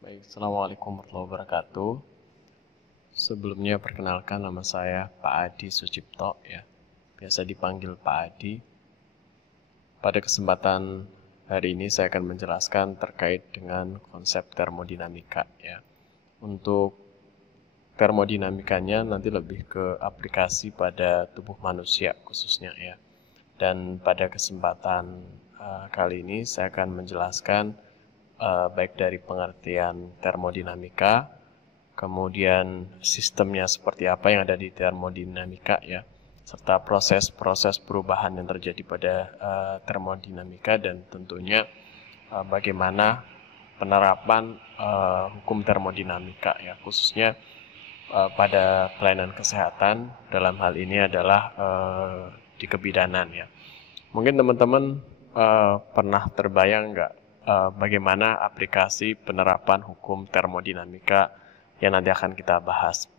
Baik, Assalamualaikum warahmatullahi wabarakatuh. Sebelumnya perkenalkan nama saya Pak Adi Sucipto ya. Biasa dipanggil Pak Adi. Pada kesempatan hari ini saya akan menjelaskan terkait dengan konsep termodinamika ya. Untuk termodinamikanya nanti lebih ke aplikasi pada tubuh manusia khususnya ya. Dan pada kesempatan kali ini saya akan menjelaskan baik dari pengertian termodinamika, kemudian sistemnya seperti apa yang ada di termodinamika ya, serta proses-proses perubahan yang terjadi pada termodinamika dan tentunya bagaimana penerapan hukum termodinamika ya, khususnya pada pelayanan kesehatan dalam hal ini adalah di kebidanan ya. Mungkin teman-teman pernah terbayang nggak bagaimana aplikasi penerapan hukum termodinamika yang nanti akan kita bahas.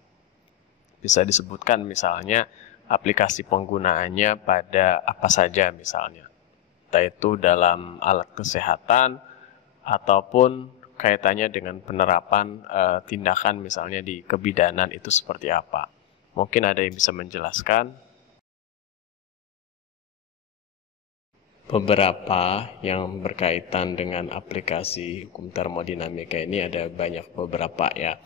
Bisa disebutkan misalnya aplikasi penggunaannya pada apa saja misalnya. Entah itu dalam alat kesehatan ataupun kaitannya dengan penerapan tindakan misalnya di kebidanan itu seperti apa. Mungkin ada yang bisa menjelaskan. Beberapa yang berkaitan dengan aplikasi hukum termodinamika ini ada banyak beberapa ya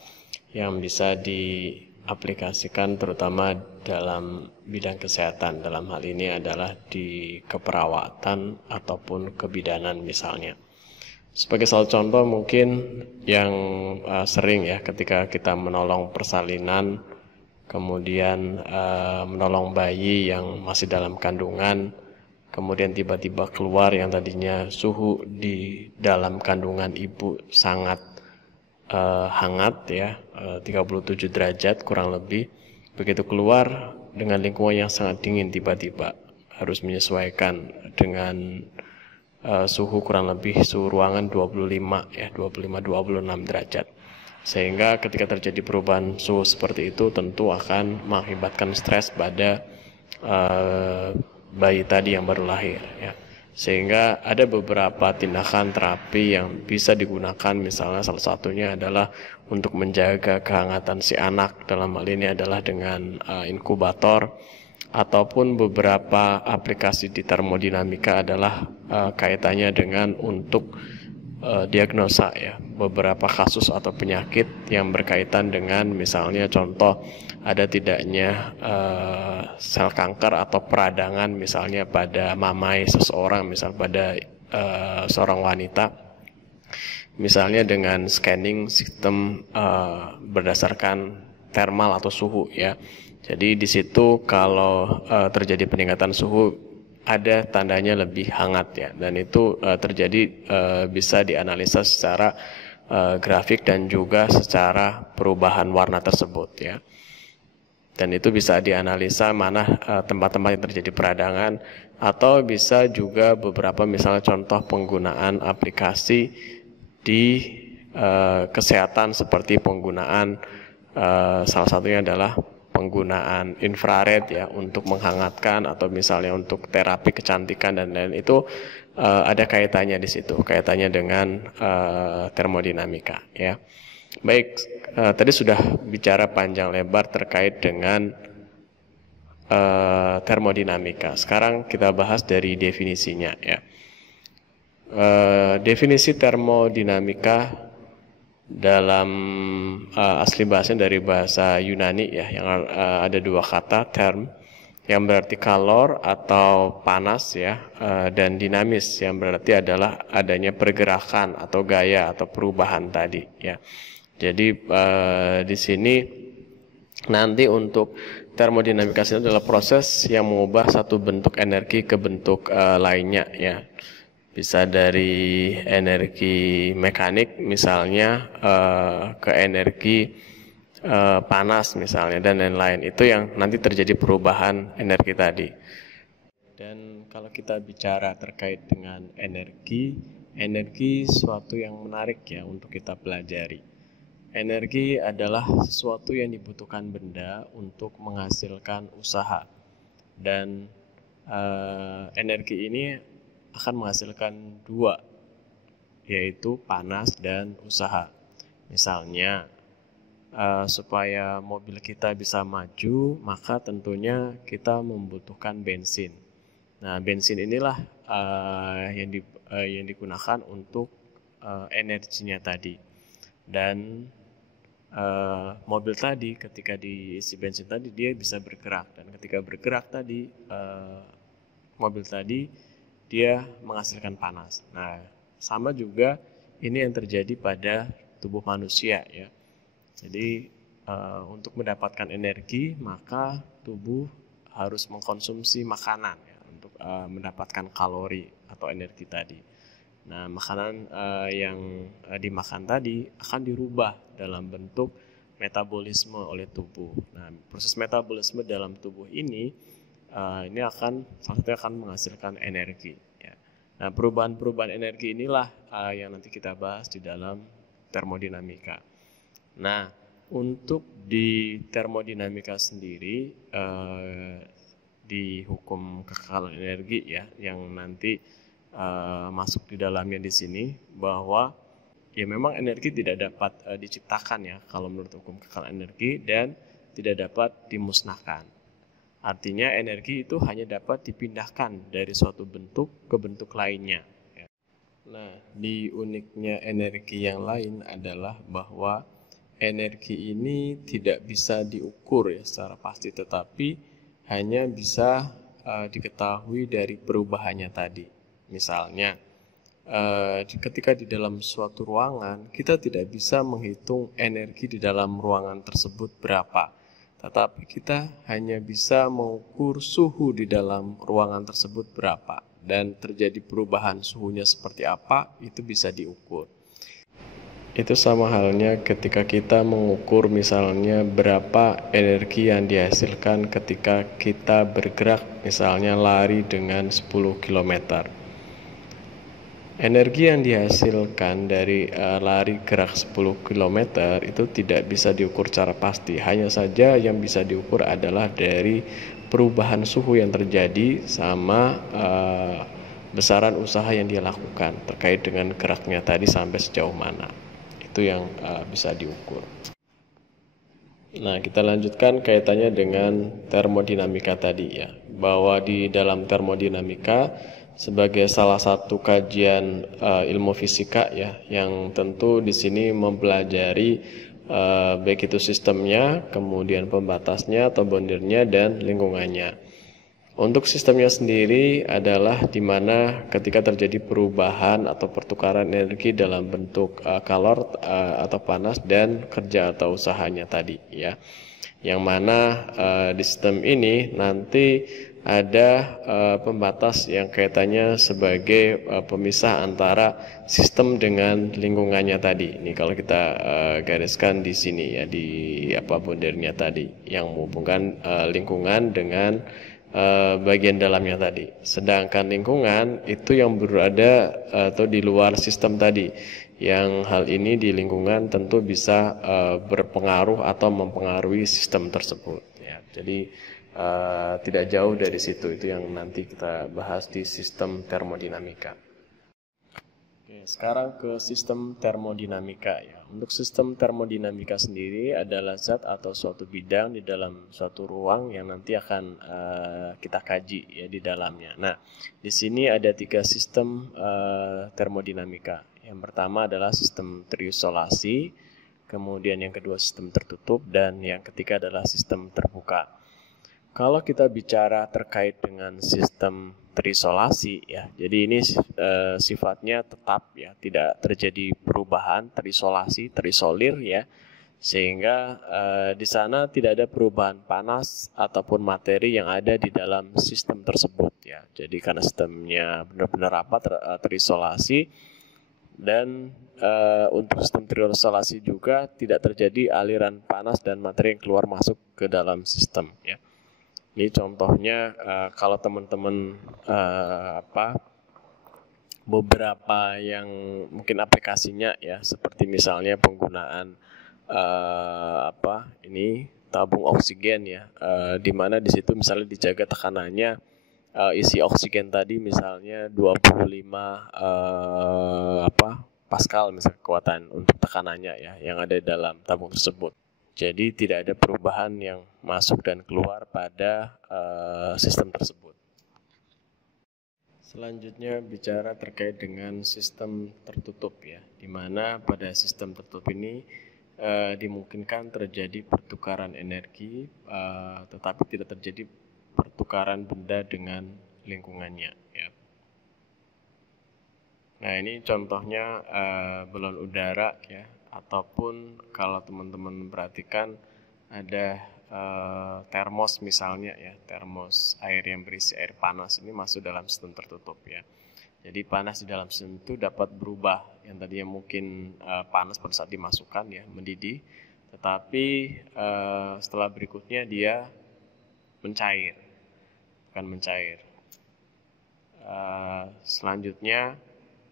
yang bisa diaplikasikan terutama dalam bidang kesehatan. Dalam hal ini adalah di keperawatan ataupun kebidanan misalnya. Sebagai salah contoh mungkin yang sering ya ketika kita menolong persalinan, kemudian menolong bayi yang masih dalam kandungan, kemudian tiba-tiba keluar yang tadinya suhu di dalam kandungan ibu sangat hangat ya, 37 derajat kurang lebih. Begitu keluar dengan lingkungan yang sangat dingin, tiba-tiba harus menyesuaikan dengan suhu kurang lebih suhu ruangan 25-26 derajat. Sehingga ketika terjadi perubahan suhu seperti itu tentu akan mengakibatkan stres pada bayi tadi yang baru lahir ya. Sehingga ada beberapa tindakan terapi yang bisa digunakan, misalnya salah satunya adalah untuk menjaga kehangatan si anak, dalam hal ini adalah dengan inkubator, ataupun beberapa aplikasi di termodinamika adalah kaitannya dengan untuk diagnosa ya, beberapa kasus atau penyakit yang berkaitan dengan misalnya contoh ada tidaknya sel kanker atau peradangan misalnya pada mamai seseorang, misal pada seorang wanita, misalnya dengan scanning sistem berdasarkan thermal atau suhu ya. Jadi di situ kalau terjadi peningkatan suhu ada tandanya lebih hangat ya, dan itu terjadi bisa dianalisa secara grafik dan juga secara perubahan warna tersebut ya. Dan itu bisa dianalisa mana tempat-tempat yang terjadi peradangan, atau bisa juga beberapa misalnya contoh penggunaan aplikasi di kesehatan seperti penggunaan salah satunya adalah penggunaan infrared ya untuk menghangatkan, atau misalnya untuk terapi kecantikan dan lain-lain. Itu ada kaitannya di situ, kaitannya dengan termodinamika ya. Baik, tadi sudah bicara panjang lebar terkait dengan termodinamika. Sekarang kita bahas dari definisinya ya. Definisi termodinamika dalam asli bahasanya dari bahasa Yunani ya, yang ada dua kata term yang berarti kalor atau panas ya, dan dinamis yang berarti adalah adanya pergerakan atau gaya atau perubahan tadi ya. Jadi di sini nanti untuk termodinamika itu adalah proses yang mengubah satu bentuk energi ke bentuk lainnya ya. Bisa dari energi mekanik misalnya ke energi panas misalnya dan lain-lain. Itu yang nanti terjadi perubahan energi tadi. Dan kalau kita bicara terkait dengan energi suatu yang menarik ya untuk kita pelajari. Energi adalah sesuatu yang dibutuhkan benda untuk menghasilkan usaha. Dan energi ini akan menghasilkan dua, yaitu panas dan usaha. Misalnya, supaya mobil kita bisa maju, maka tentunya kita membutuhkan bensin. Nah, bensin inilah yang digunakan untuk energinya tadi. Dan mobil tadi ketika diisi bensin tadi dia bisa bergerak, dan ketika bergerak tadi mobil tadi dia menghasilkan panas. Nah, sama juga ini yang terjadi pada tubuh manusia ya. Jadi untuk mendapatkan energi maka tubuh harus mengkonsumsi makanan ya, untuk mendapatkan kalori atau energi tadi. Nah, makanan yang dimakan tadi akan dirubah dalam bentuk metabolisme oleh tubuh. Nah, proses metabolisme dalam tubuh ini akan salah satunya akan menghasilkan energi. Ya. Nah, perubahan-perubahan energi inilah yang nanti kita bahas di dalam termodinamika. Nah, untuk di termodinamika sendiri di hukum kekekalan energi ya, yang nanti masuk di dalamnya di sini, bahwa ya memang energi tidak dapat diciptakan ya kalau menurut hukum kekekalan energi, dan tidak dapat dimusnahkan. Artinya energi itu hanya dapat dipindahkan dari suatu bentuk ke bentuk lainnya. Nah, di uniknya energi yang lain adalah bahwa energi ini tidak bisa diukur ya secara pasti, tetapi hanya bisa diketahui dari perubahannya tadi. Misalnya, ketika di dalam suatu ruangan, kita tidak bisa menghitung energi di dalam ruangan tersebut berapa, tetapi kita hanya bisa mengukur suhu di dalam ruangan tersebut berapa, dan terjadi perubahan suhunya seperti apa, itu bisa diukur. Itu sama halnya ketika kita mengukur misalnya berapa energi yang dihasilkan ketika kita bergerak, misalnya lari dengan 10 km. Energi yang dihasilkan dari lari gerak 10 km itu tidak bisa diukur secara pasti. Hanya saja yang bisa diukur adalah dari perubahan suhu yang terjadi sama besaran usaha yang dia lakukan terkait dengan geraknya tadi sampai sejauh mana. Itu yang bisa diukur. Nah, kita lanjutkan kaitannya dengan termodinamika tadi ya. Bahwa di dalam termodinamika sebagai salah satu kajian ilmu fisika ya, yang tentu di sini mempelajari baik itu sistemnya, kemudian pembatasnya atau boundernya, dan lingkungannya. Untuk sistemnya sendiri adalah di mana ketika terjadi perubahan atau pertukaran energi dalam bentuk kalor atau panas dan kerja atau usahanya tadi ya. Yang mana di sistem ini nanti ada pembatas yang kaitannya sebagai pemisah antara sistem dengan lingkungannya tadi. Ini kalau kita gariskan di sini ya, di boundernya tadi yang menghubungkan lingkungan dengan bagian dalamnya tadi. Sedangkan lingkungan itu yang berada atau di luar sistem tadi. Yang hal ini di lingkungan tentu bisa berpengaruh atau mempengaruhi sistem tersebut. Ya, jadi tidak jauh dari situ, itu yang nanti kita bahas di sistem termodinamika. Oke, sekarang ke sistem termodinamika ya. Untuk sistem termodinamika sendiri adalah zat atau suatu bidang di dalam suatu ruang yang nanti akan kita kaji ya di dalamnya. Nah, di sini ada 3 sistem termodinamika. Yang pertama adalah sistem terisolasi, kemudian yang kedua sistem tertutup, dan yang ketiga adalah sistem terbuka. Kalau kita bicara terkait dengan sistem terisolasi ya, jadi ini sifatnya tetap ya, tidak terjadi perubahan, terisolasi, terisolir ya, sehingga di sana tidak ada perubahan panas ataupun materi yang ada di dalam sistem tersebut ya. Jadi karena sistemnya benar-benar terisolasi, dan untuk sistem terisolasi juga tidak terjadi aliran panas dan materi yang keluar masuk ke dalam sistem ya. Ini contohnya kalau teman-teman beberapa yang mungkin aplikasinya ya, seperti misalnya penggunaan tabung oksigen ya, di mana di situ misalnya dijaga tekanannya, isi oksigen tadi misalnya 25 Pascal misalnya kekuatan untuk tekanannya ya yang ada dalam tabung tersebut. Jadi tidak ada perubahan yang masuk dan keluar pada sistem tersebut. Selanjutnya bicara terkait dengan sistem tertutup ya, di mana pada sistem tertutup ini dimungkinkan terjadi pertukaran energi, tetapi tidak terjadi pertukaran benda dengan lingkungannya. Ya. Nah ini contohnya balon udara ya, ataupun kalau teman-teman perhatikan ada termos misalnya ya, termos air yang berisi air panas ini masuk dalam sistem tertutup ya. Jadi panas di dalam sistem itu dapat berubah, yang tadinya mungkin panas pada saat dimasukkan ya, mendidih, tetapi setelah berikutnya dia mencair, akan mencair. Selanjutnya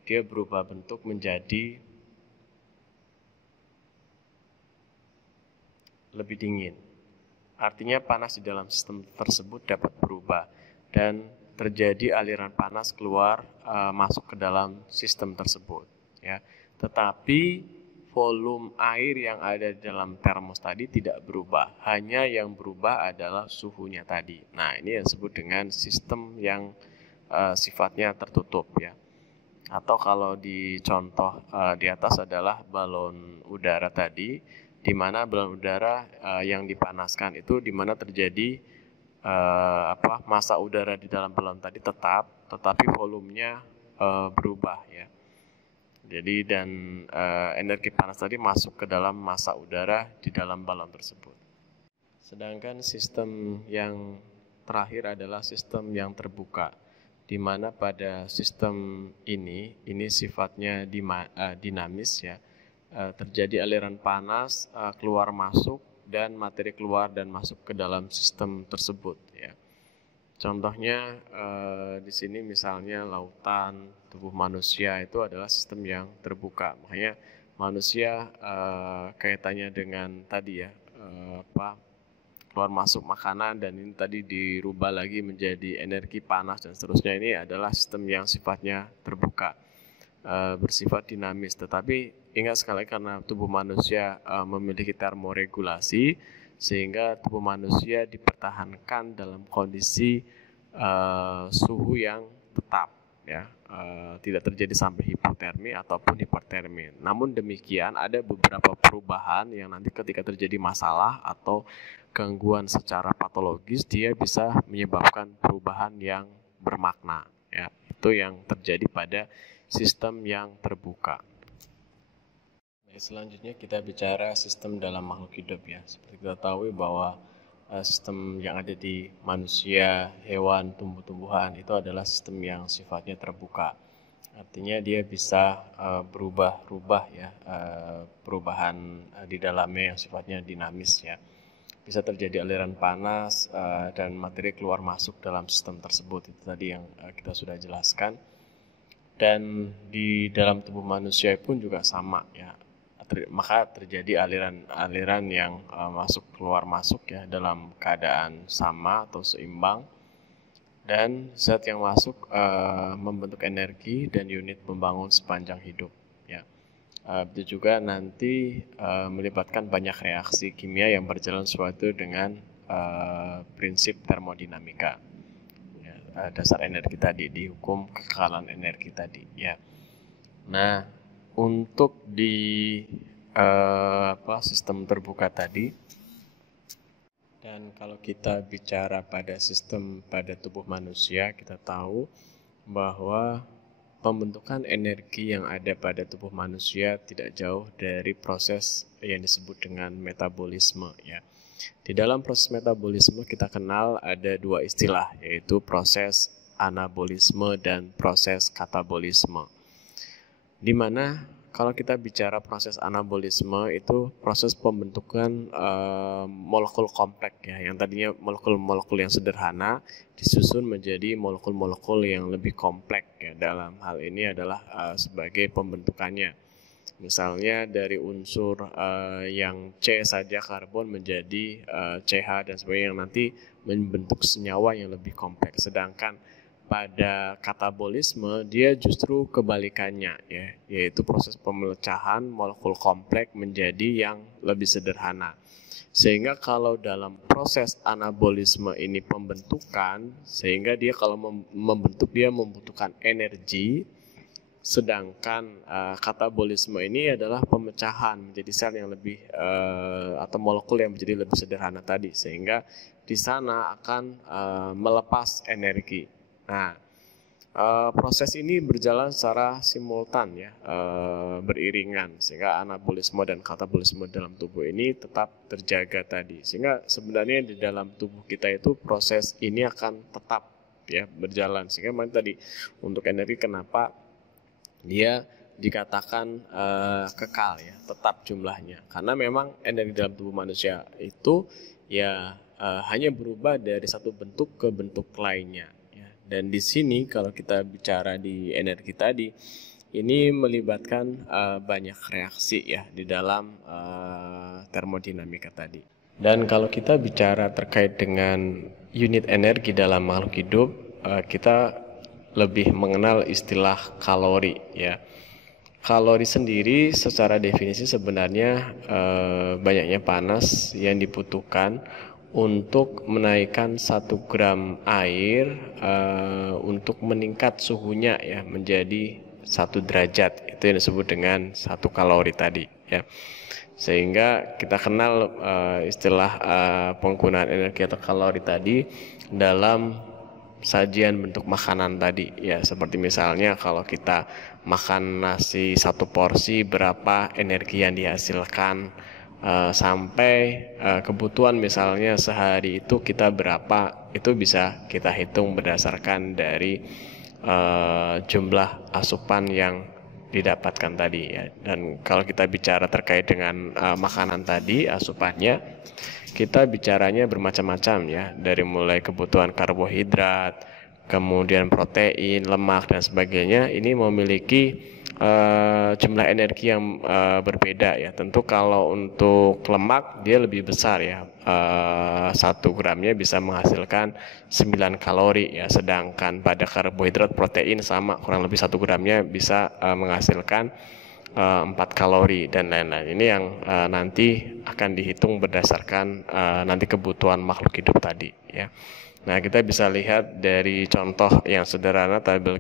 dia berubah bentuk menjadi lebih dingin. Artinya panas di dalam sistem tersebut dapat berubah dan terjadi aliran panas keluar masuk ke dalam sistem tersebut ya. Tetapi volume air yang ada di dalam termos tadi tidak berubah, hanya yang berubah adalah suhunya tadi. Nah, ini yang disebut dengan sistem yang sifatnya tertutup ya. Atau kalau di contoh di atas adalah balon udara tadi, di mana balon udara yang dipanaskan itu di mana terjadi massa udara di dalam balon tadi tetap, tetapi volumenya berubah ya. Jadi dan energi panas tadi masuk ke dalam massa udara di dalam balon tersebut. Sedangkan sistem yang terakhir adalah sistem yang terbuka, di mana pada sistem ini sifatnya dinamis ya, terjadi aliran panas keluar masuk dan materi keluar dan masuk ke dalam sistem tersebut ya. Contohnya di sini misalnya lautan, tubuh manusia itu adalah sistem yang terbuka. Makanya manusia kaitannya dengan tadi ya keluar masuk makanan, dan ini tadi dirubah lagi menjadi energi panas dan seterusnya. Ini adalah sistem yang sifatnya terbuka, bersifat dinamis. Tetapi ingat sekali, karena tubuh manusia memiliki termoregulasi, sehingga tubuh manusia dipertahankan dalam kondisi suhu yang tetap ya, tidak terjadi sampai hipotermi ataupun hipertermi. Namun demikian ada beberapa perubahan yang nanti ketika terjadi masalah atau gangguan secara patologis dia bisa menyebabkan perubahan yang bermakna ya. Itu yang terjadi pada sistem yang terbuka. Selanjutnya kita bicara sistem dalam makhluk hidup ya. Seperti kita tahu bahwa sistem yang ada di manusia, hewan, tumbuh-tumbuhan itu adalah sistem yang sifatnya terbuka. Artinya dia bisa berubah-ubah ya, perubahan di dalamnya yang sifatnya dinamis ya. Bisa terjadi aliran panas dan materi keluar masuk dalam sistem tersebut. Itu tadi yang kita sudah jelaskan. Dan di dalam tubuh manusia pun juga sama ya. Maka terjadi aliran yang masuk keluar masuk ya dalam keadaan sama atau seimbang, dan zat yang masuk membentuk energi dan unit membangun sepanjang hidup ya. Itu juga nanti melibatkan banyak reaksi kimia yang berjalan sesuai dengan prinsip termodinamika ya, dasar energi tadi, di hukum kekekalan energi tadi ya. Nah, untuk di sistem terbuka tadi, dan kalau kita bicara pada sistem pada tubuh manusia, kita tahu bahwa pembentukan energi yang ada pada tubuh manusia tidak jauh dari proses yang disebut dengan metabolisme ya. Di dalam proses metabolisme kita kenal ada dua istilah, yaitu proses anabolisme dan proses katabolisme. Di mana kalau kita bicara proses anabolisme itu proses pembentukan molekul kompleks ya, yang tadinya molekul-molekul yang sederhana disusun menjadi molekul-molekul yang lebih kompleks ya. Dalam hal ini adalah sebagai pembentukannya. Misalnya dari unsur yang C saja, karbon, menjadi CH dan sebagainya, yang nanti membentuk senyawa yang lebih kompleks. Sedangkan pada katabolisme dia justru kebalikannya ya, yaitu proses pemecahan molekul kompleks menjadi yang lebih sederhana. Sehingga kalau dalam proses anabolisme ini pembentukan, sehingga dia kalau membentuk dia membutuhkan energi, sedangkan katabolisme ini adalah pemecahan menjadi sel yang lebih atau molekul yang menjadi lebih sederhana tadi, sehingga di sana akan melepas energi. Nah, proses ini berjalan secara simultan ya, beriringan, sehingga anabolisme dan katabolisme dalam tubuh ini tetap terjaga tadi. Sehingga sebenarnya di dalam tubuh kita itu proses ini akan tetap ya berjalan. Sehingga tadi untuk energi kenapa dia dikatakan kekal ya, tetap jumlahnya. Karena memang energi dalam tubuh manusia itu ya hanya berubah dari satu bentuk ke bentuk lainnya. Dan di sini kalau kita bicara di energi tadi, ini melibatkan banyak reaksi ya di dalam termodinamika tadi. Dan kalau kita bicara terkait dengan unit energi dalam makhluk hidup, kita lebih mengenal istilah kalori ya. Kalori sendiri secara definisi sebenarnya banyaknya panas yang dibutuhkan untuk menaikkan 1 gram air untuk meningkat suhunya ya menjadi 1 derajat. Itu yang disebut dengan 1 kalori tadi ya. Sehingga kita kenal istilah penggunaan energi atau kalori tadi dalam sajian bentuk makanan tadi ya, seperti misalnya kalau kita makan nasi 1 porsi berapa energi yang dihasilkan, sampai kebutuhan misalnya sehari itu kita berapa, itu bisa kita hitung berdasarkan dari jumlah asupan yang didapatkan tadi ya. Dan kalau kita bicara terkait dengan makanan tadi, asupannya kita bicaranya bermacam-macam ya, dari mulai kebutuhan karbohidrat, kemudian protein, lemak dan sebagainya. Ini memiliki jumlah energi yang berbeda ya. Tentu kalau untuk lemak dia lebih besar ya, 1 gramnya bisa menghasilkan 9 kalori ya, sedangkan pada karbohidrat, protein sama, kurang lebih 1 gramnya bisa menghasilkan 4 kalori dan lain-lain. Ini yang nanti akan dihitung berdasarkan nanti kebutuhan makhluk hidup tadi ya. Nah, kita bisa lihat dari contoh yang sederhana tabel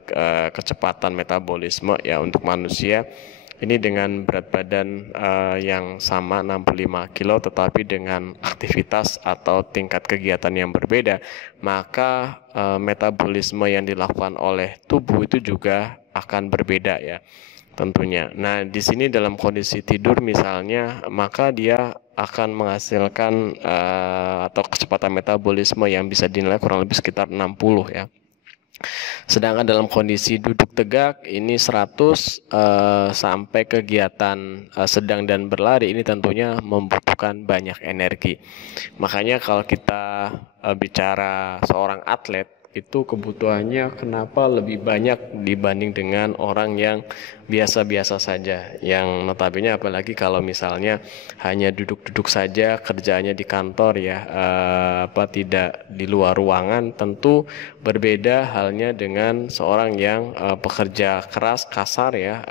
kecepatan metabolisme ya untuk manusia. Ini dengan berat badan yang sama 65 kilo tetapi dengan aktivitas atau tingkat kegiatan yang berbeda, maka metabolisme yang dilakukan oleh tubuh itu juga akan berbeda ya tentunya. Nah, di sini dalam kondisi tidur misalnya, maka dia akan menghasilkan atau kecepatan metabolisme yang bisa dinilai kurang lebih sekitar 60 ya. Sedangkan dalam kondisi duduk tegak ini 100 sampai kegiatan sedang dan berlari ini tentunya membutuhkan banyak energi. Makanya kalau kita bicara seorang atlet itu kebutuhannya kenapa lebih banyak dibanding dengan orang yang biasa-biasa saja, yang notabene apalagi kalau misalnya hanya duduk-duduk saja kerjanya di kantor ya, tidak di luar ruangan, tentu berbeda halnya dengan seorang yang pekerja keras kasar ya,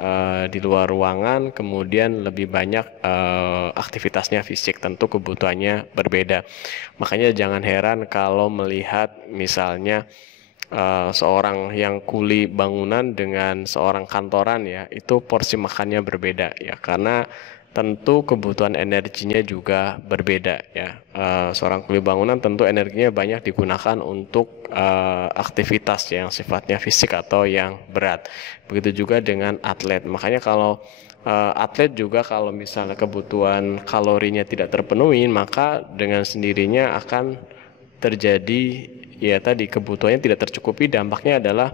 di luar ruangan kemudian lebih banyak aktivitasnya fisik, tentu kebutuhannya berbeda. Makanya jangan heran kalau melihat misalnya seorang yang kuli bangunan dengan seorang kantoran ya, itu porsi makannya berbeda ya, karena tentu kebutuhan energinya juga berbeda ya. Seorang kuli bangunan tentu energinya banyak digunakan untuk aktivitas yang sifatnya fisik atau yang berat. Begitu juga dengan atlet. Makanya kalau atlet juga kalau misalnya kebutuhan kalorinya tidak terpenuhi, maka dengan sendirinya akan terjadi ya tadi kebutuhannya tidak tercukupi. Dampaknya adalah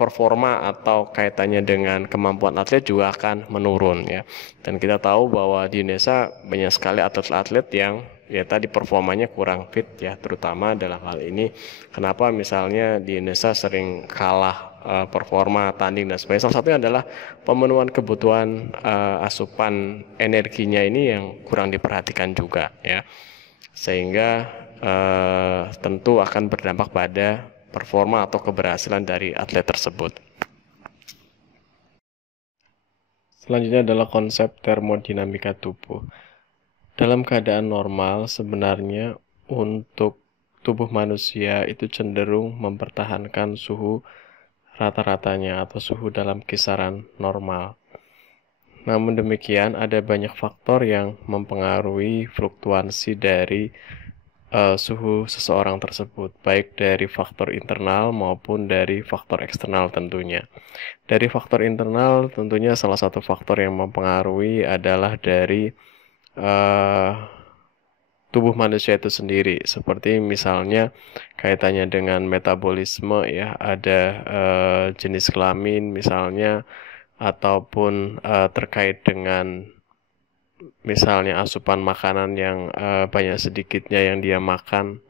performa atau kaitannya dengan kemampuan atlet juga akan menurun ya. Dan kita tahu bahwa di Indonesia banyak sekali atlet-atlet yang ya tadi performanya kurang fit ya, terutama dalam hal ini kenapa misalnya di Indonesia sering kalah performa tanding dan sebagainya. Salah satunya adalah pemenuhan kebutuhan asupan energinya ini yang kurang diperhatikan juga ya, sehingga tentu akan berdampak pada performa atau keberhasilan dari atlet tersebut. Selanjutnya adalah konsep termodinamika tubuh. Dalam keadaan normal, sebenarnya untuk tubuh manusia itu cenderung mempertahankan suhu rata-ratanya atau suhu dalam kisaran normal. Namun demikian, ada banyak faktor yang mempengaruhi fluktuasi dari suhu seseorang tersebut, baik dari faktor internal maupun dari faktor eksternal tentunya. Dari faktor internal, tentunya salah satu faktor yang mempengaruhi adalah dari tubuh manusia itu sendiri, seperti misalnya kaitannya dengan metabolisme ya, ada jenis kelamin misalnya, ataupun terkait dengan misalnya asupan makanan yang banyak sedikitnya yang dia makan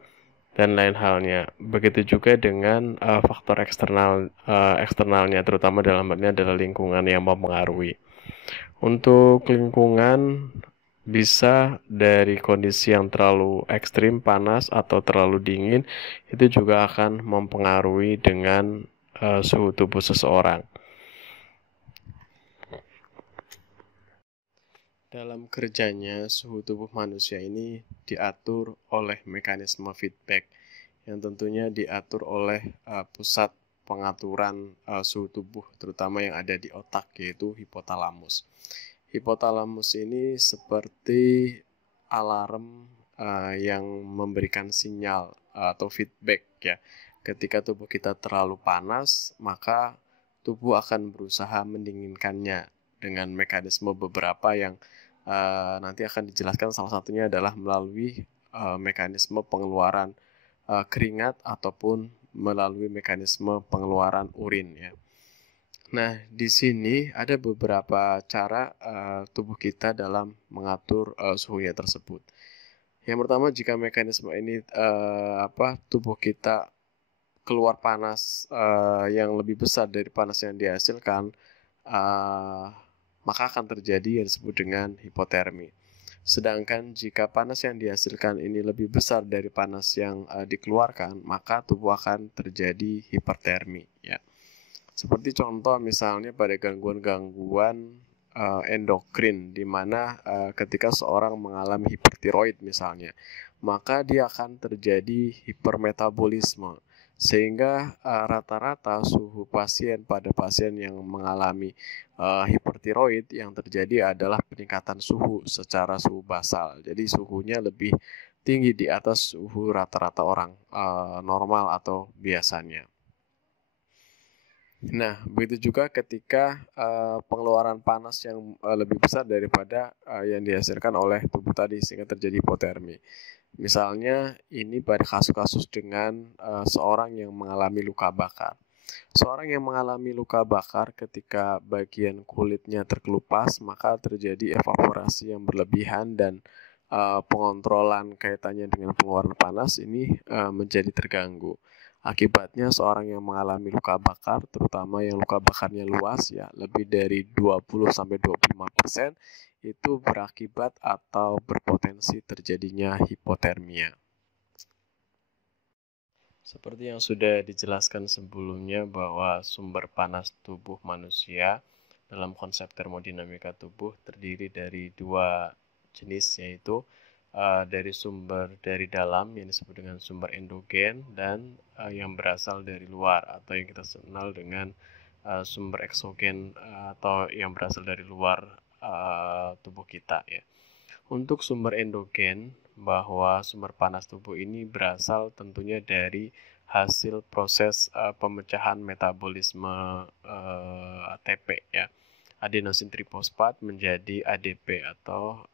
dan lain halnya. Begitu juga dengan faktor eksternalnya, terutama dalam hal ini adalah lingkungan yang mempengaruhi. Untuk lingkungan bisa dari kondisi yang terlalu ekstrim panas atau terlalu dingin, itu juga akan mempengaruhi dengan suhu tubuh seseorang. Dalam kerjanya, suhu tubuh manusia ini diatur oleh mekanisme feedback yang tentunya diatur oleh pusat pengaturan suhu tubuh, terutama yang ada di otak, yaitu hipotalamus. Hipotalamus ini seperti alarm yang memberikan sinyal atau feedback ya. Ketika tubuh kita terlalu panas, maka tubuh akan berusaha mendinginkannya dengan mekanisme beberapa yang nanti akan dijelaskan. Salah satunya adalah melalui mekanisme pengeluaran keringat ataupun melalui mekanisme pengeluaran urin ya. Nah, di sini ada beberapa cara tubuh kita dalam mengatur suhunya tersebut. Yang pertama, jika mekanisme ini tubuh kita keluar panas yang lebih besar dari panas yang dihasilkan, maka akan terjadi yang disebut dengan hipotermi. Sedangkan jika panas yang dihasilkan ini lebih besar dari panas yang dikeluarkan, maka tubuh akan terjadi hipertermi ya. Seperti contoh misalnya pada gangguan-gangguan endokrin, di mana ketika seorang mengalami hipertiroid misalnya, maka dia akan terjadi hipermetabolisme, sehingga rata-rata suhu pasien pada pasien yang mengalami hipertiroid yang terjadi adalah peningkatan suhu secara suhu basal. Jadi suhunya lebih tinggi di atas suhu rata-rata orang normal atau biasanya. Nah, begitu juga ketika pengeluaran panas yang lebih besar daripada yang dihasilkan oleh tubuh tadi, sehingga terjadi hipotermi. Misalnya, ini pada kasus-kasus dengan seorang yang mengalami luka bakar. Seorang yang mengalami luka bakar ketika bagian kulitnya terkelupas, maka terjadi evaporasi yang berlebihan dan pengontrolan kaitannya dengan pengeluaran panas ini menjadi terganggu. Akibatnya seorang yang mengalami luka bakar, terutama yang luka bakarnya luas ya, lebih dari 20-25%, itu berakibat atau berpotensi terjadinya hipotermia. Seperti yang sudah dijelaskan sebelumnya bahwa sumber panas tubuh manusia dalam konsep termodinamika tubuh terdiri dari dua jenis, yaitu dari sumber dari dalam yang disebut dengan sumber endogen dan yang berasal dari luar atau yang kita kenal dengan sumber eksogen atau yang berasal dari luar tubuh kita ya. Untuk sumber endogen, bahwa sumber panas tubuh ini berasal tentunya dari hasil proses pemecahan metabolisme ATP ya, adenosin trifosfat menjadi ADP atau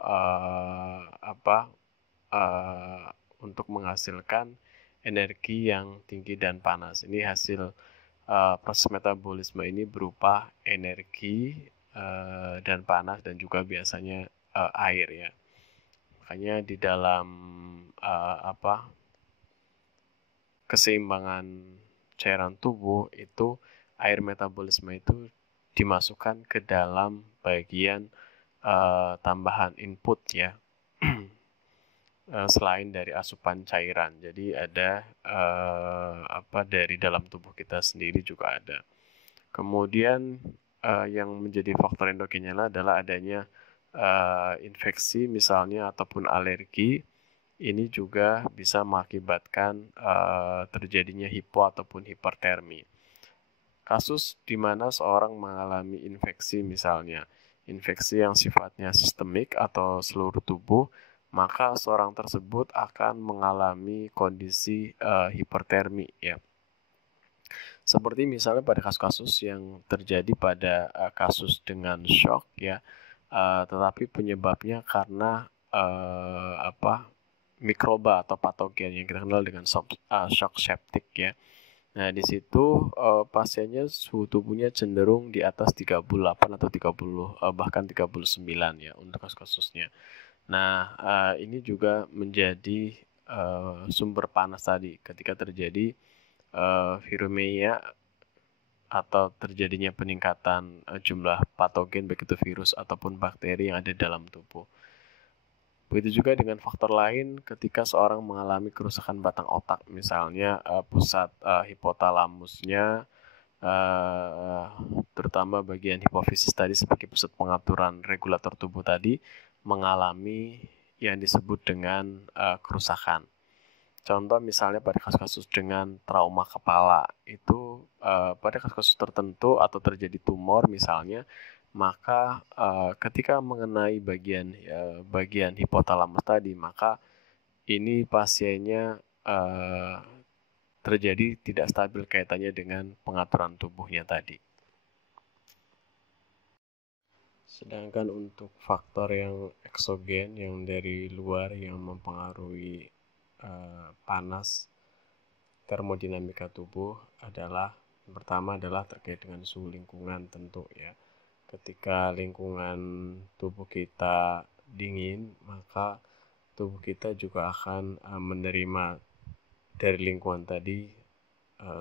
untuk menghasilkan energi yang tinggi dan panas. Ini hasil proses metabolisme ini berupa energi dan panas dan juga biasanya air ya. Makanya di dalam keseimbangan cairan tubuh itu air metabolisme itu dimasukkan ke dalam bagian tambahan input ya. selain dari asupan cairan. Jadi ada dari dalam tubuh kita sendiri juga ada. Kemudian yang menjadi faktor endogennya adalah adanya infeksi misalnya ataupun alergi. Ini juga bisa mengakibatkan terjadinya hipo ataupun hipertermi. Kasus di mana seorang mengalami infeksi misalnya, infeksi yang sifatnya sistemik atau seluruh tubuh, maka seorang tersebut akan mengalami kondisi hipertermi ya. Seperti misalnya pada kasus-kasus yang terjadi pada kasus dengan shock ya, tetapi penyebabnya karena mikroba atau patogen yang kita kenal dengan shock septic ya. Nah, di situ pasiennya suhu tubuhnya cenderung di atas 38 atau 30 bahkan 39 ya untuk kasus-kasusnya. Nah, ini juga menjadi sumber panas tadi ketika terjadi viremia atau terjadinya peningkatan jumlah patogen baik itu virus ataupun bakteri yang ada dalam tubuh. Begitu juga dengan faktor lain ketika seorang mengalami kerusakan batang otak, misalnya pusat hipotalamusnya, terutama bagian hipofisis tadi sebagai pusat pengaturan regulator tubuh tadi, mengalami yang disebut dengan kerusakan. Contoh misalnya pada kasus-kasus dengan trauma kepala, itu pada kasus-kasus tertentu atau terjadi tumor misalnya, maka ketika mengenai bagian hipotalamus tadi, maka ini pasiennya terjadi tidak stabil kaitannya dengan pengaturan tubuhnya tadi. Sedangkan untuk faktor yang eksogen, yang dari luar yang mempengaruhi panas termodinamika tubuh adalah pertama adalah terkait dengan suhu lingkungan tentu ya. Ketika lingkungan tubuh kita dingin, maka tubuh kita juga akan menerima dari lingkungan tadi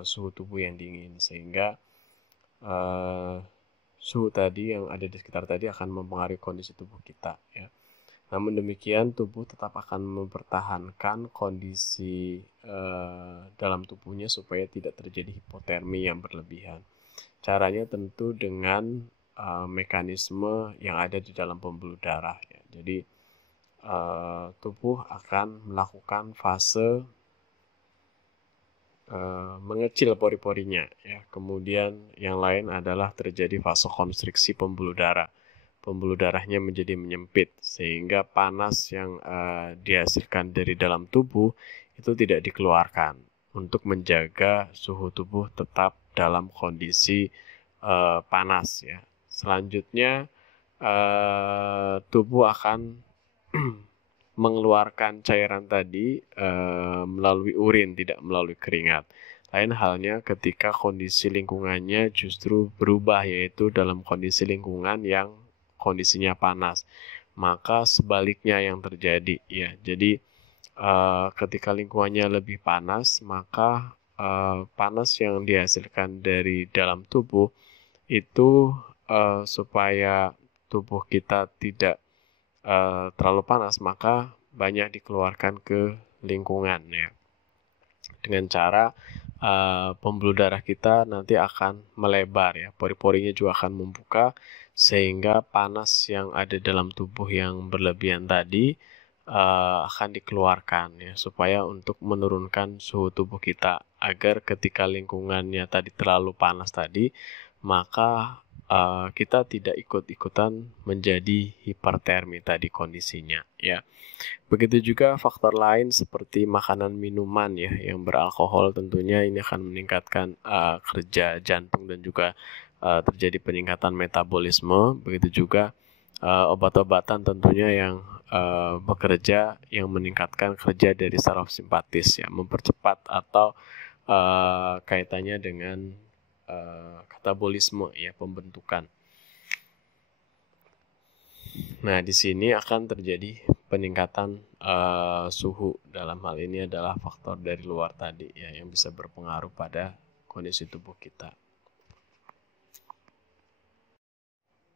suhu tubuh yang dingin, sehingga suhu tadi yang ada di sekitar tadi akan mempengaruhi kondisi tubuh kita ya. Namun demikian, tubuh tetap akan mempertahankan kondisi dalam tubuhnya supaya tidak terjadi hipotermi yang berlebihan. Caranya tentu dengan mekanisme yang ada di dalam pembuluh darah ya. Jadi tubuh akan melakukan fase mengecil pori-porinya ya. Kemudian yang lain adalah terjadi fase konstriksi pembuluh darah. Pembuluh darahnya menjadi menyempit sehingga panas yang dihasilkan dari dalam tubuh itu tidak dikeluarkan untuk menjaga suhu tubuh tetap dalam kondisi panas ya. Selanjutnya tubuh akan mengeluarkan cairan tadi melalui urin, tidak melalui keringat. Lain halnya ketika kondisi lingkungannya justru berubah, yaitu dalam kondisi lingkungan yang kondisinya panas. Maka sebaliknya yang terjadi ya. Jadi ketika lingkungannya lebih panas, maka panas yang dihasilkan dari dalam tubuh itu supaya tubuh kita tidak terlalu panas, maka banyak dikeluarkan ke lingkungan ya. Dengan cara pembuluh darah kita nanti akan melebar ya, pori-porinya juga akan membuka sehingga panas yang ada dalam tubuh yang berlebihan tadi akan dikeluarkan ya, supaya untuk menurunkan suhu tubuh kita agar ketika lingkungannya tadi terlalu panas tadi, maka kita tidak ikut-ikutan menjadi hipertermi tadi kondisinya ya. Begitu juga faktor lain seperti makanan minuman ya yang beralkohol, tentunya ini akan meningkatkan kerja jantung dan juga terjadi peningkatan metabolisme. Begitu juga obat-obatan tentunya yang bekerja yang meningkatkan kerja dari saraf simpatis ya, mempercepat atau kaitannya dengan katabolisme ya, pembentukan. Nah, di sini akan terjadi peningkatan suhu. Dalam hal ini adalah faktor dari luar tadi ya yang bisa berpengaruh pada kondisi tubuh kita.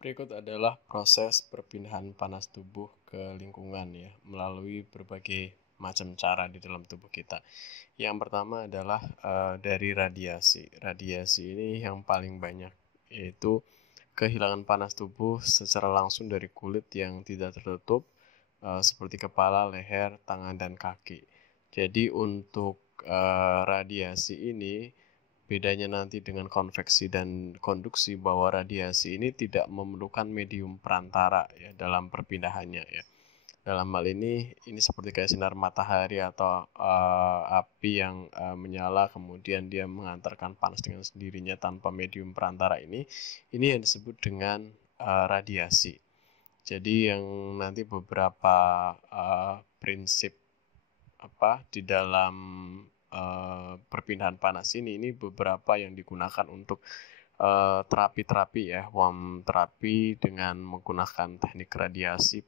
Berikut adalah proses perpindahan panas tubuh ke lingkungan ya, melalui berbagai macam cara di dalam tubuh kita. Yang pertama adalah dari radiasi. Radiasi ini yang paling banyak, yaitu kehilangan panas tubuh secara langsung dari kulit yang tidak tertutup, seperti kepala, leher, tangan, dan kaki. Jadi untuk radiasi ini, bedanya nanti dengan konveksi dan konduksi, bahwa radiasi ini tidak memerlukan medium perantara ya dalam perpindahannya ya. Dalam hal ini seperti kayak sinar matahari atau api yang menyala kemudian dia mengantarkan panas dengan sendirinya tanpa medium perantara ini yang disebut dengan radiasi. Jadi yang nanti beberapa prinsip di dalam perpindahan panas ini beberapa yang digunakan untuk terapi-terapi ya, warm terapi dengan menggunakan teknik radiasi,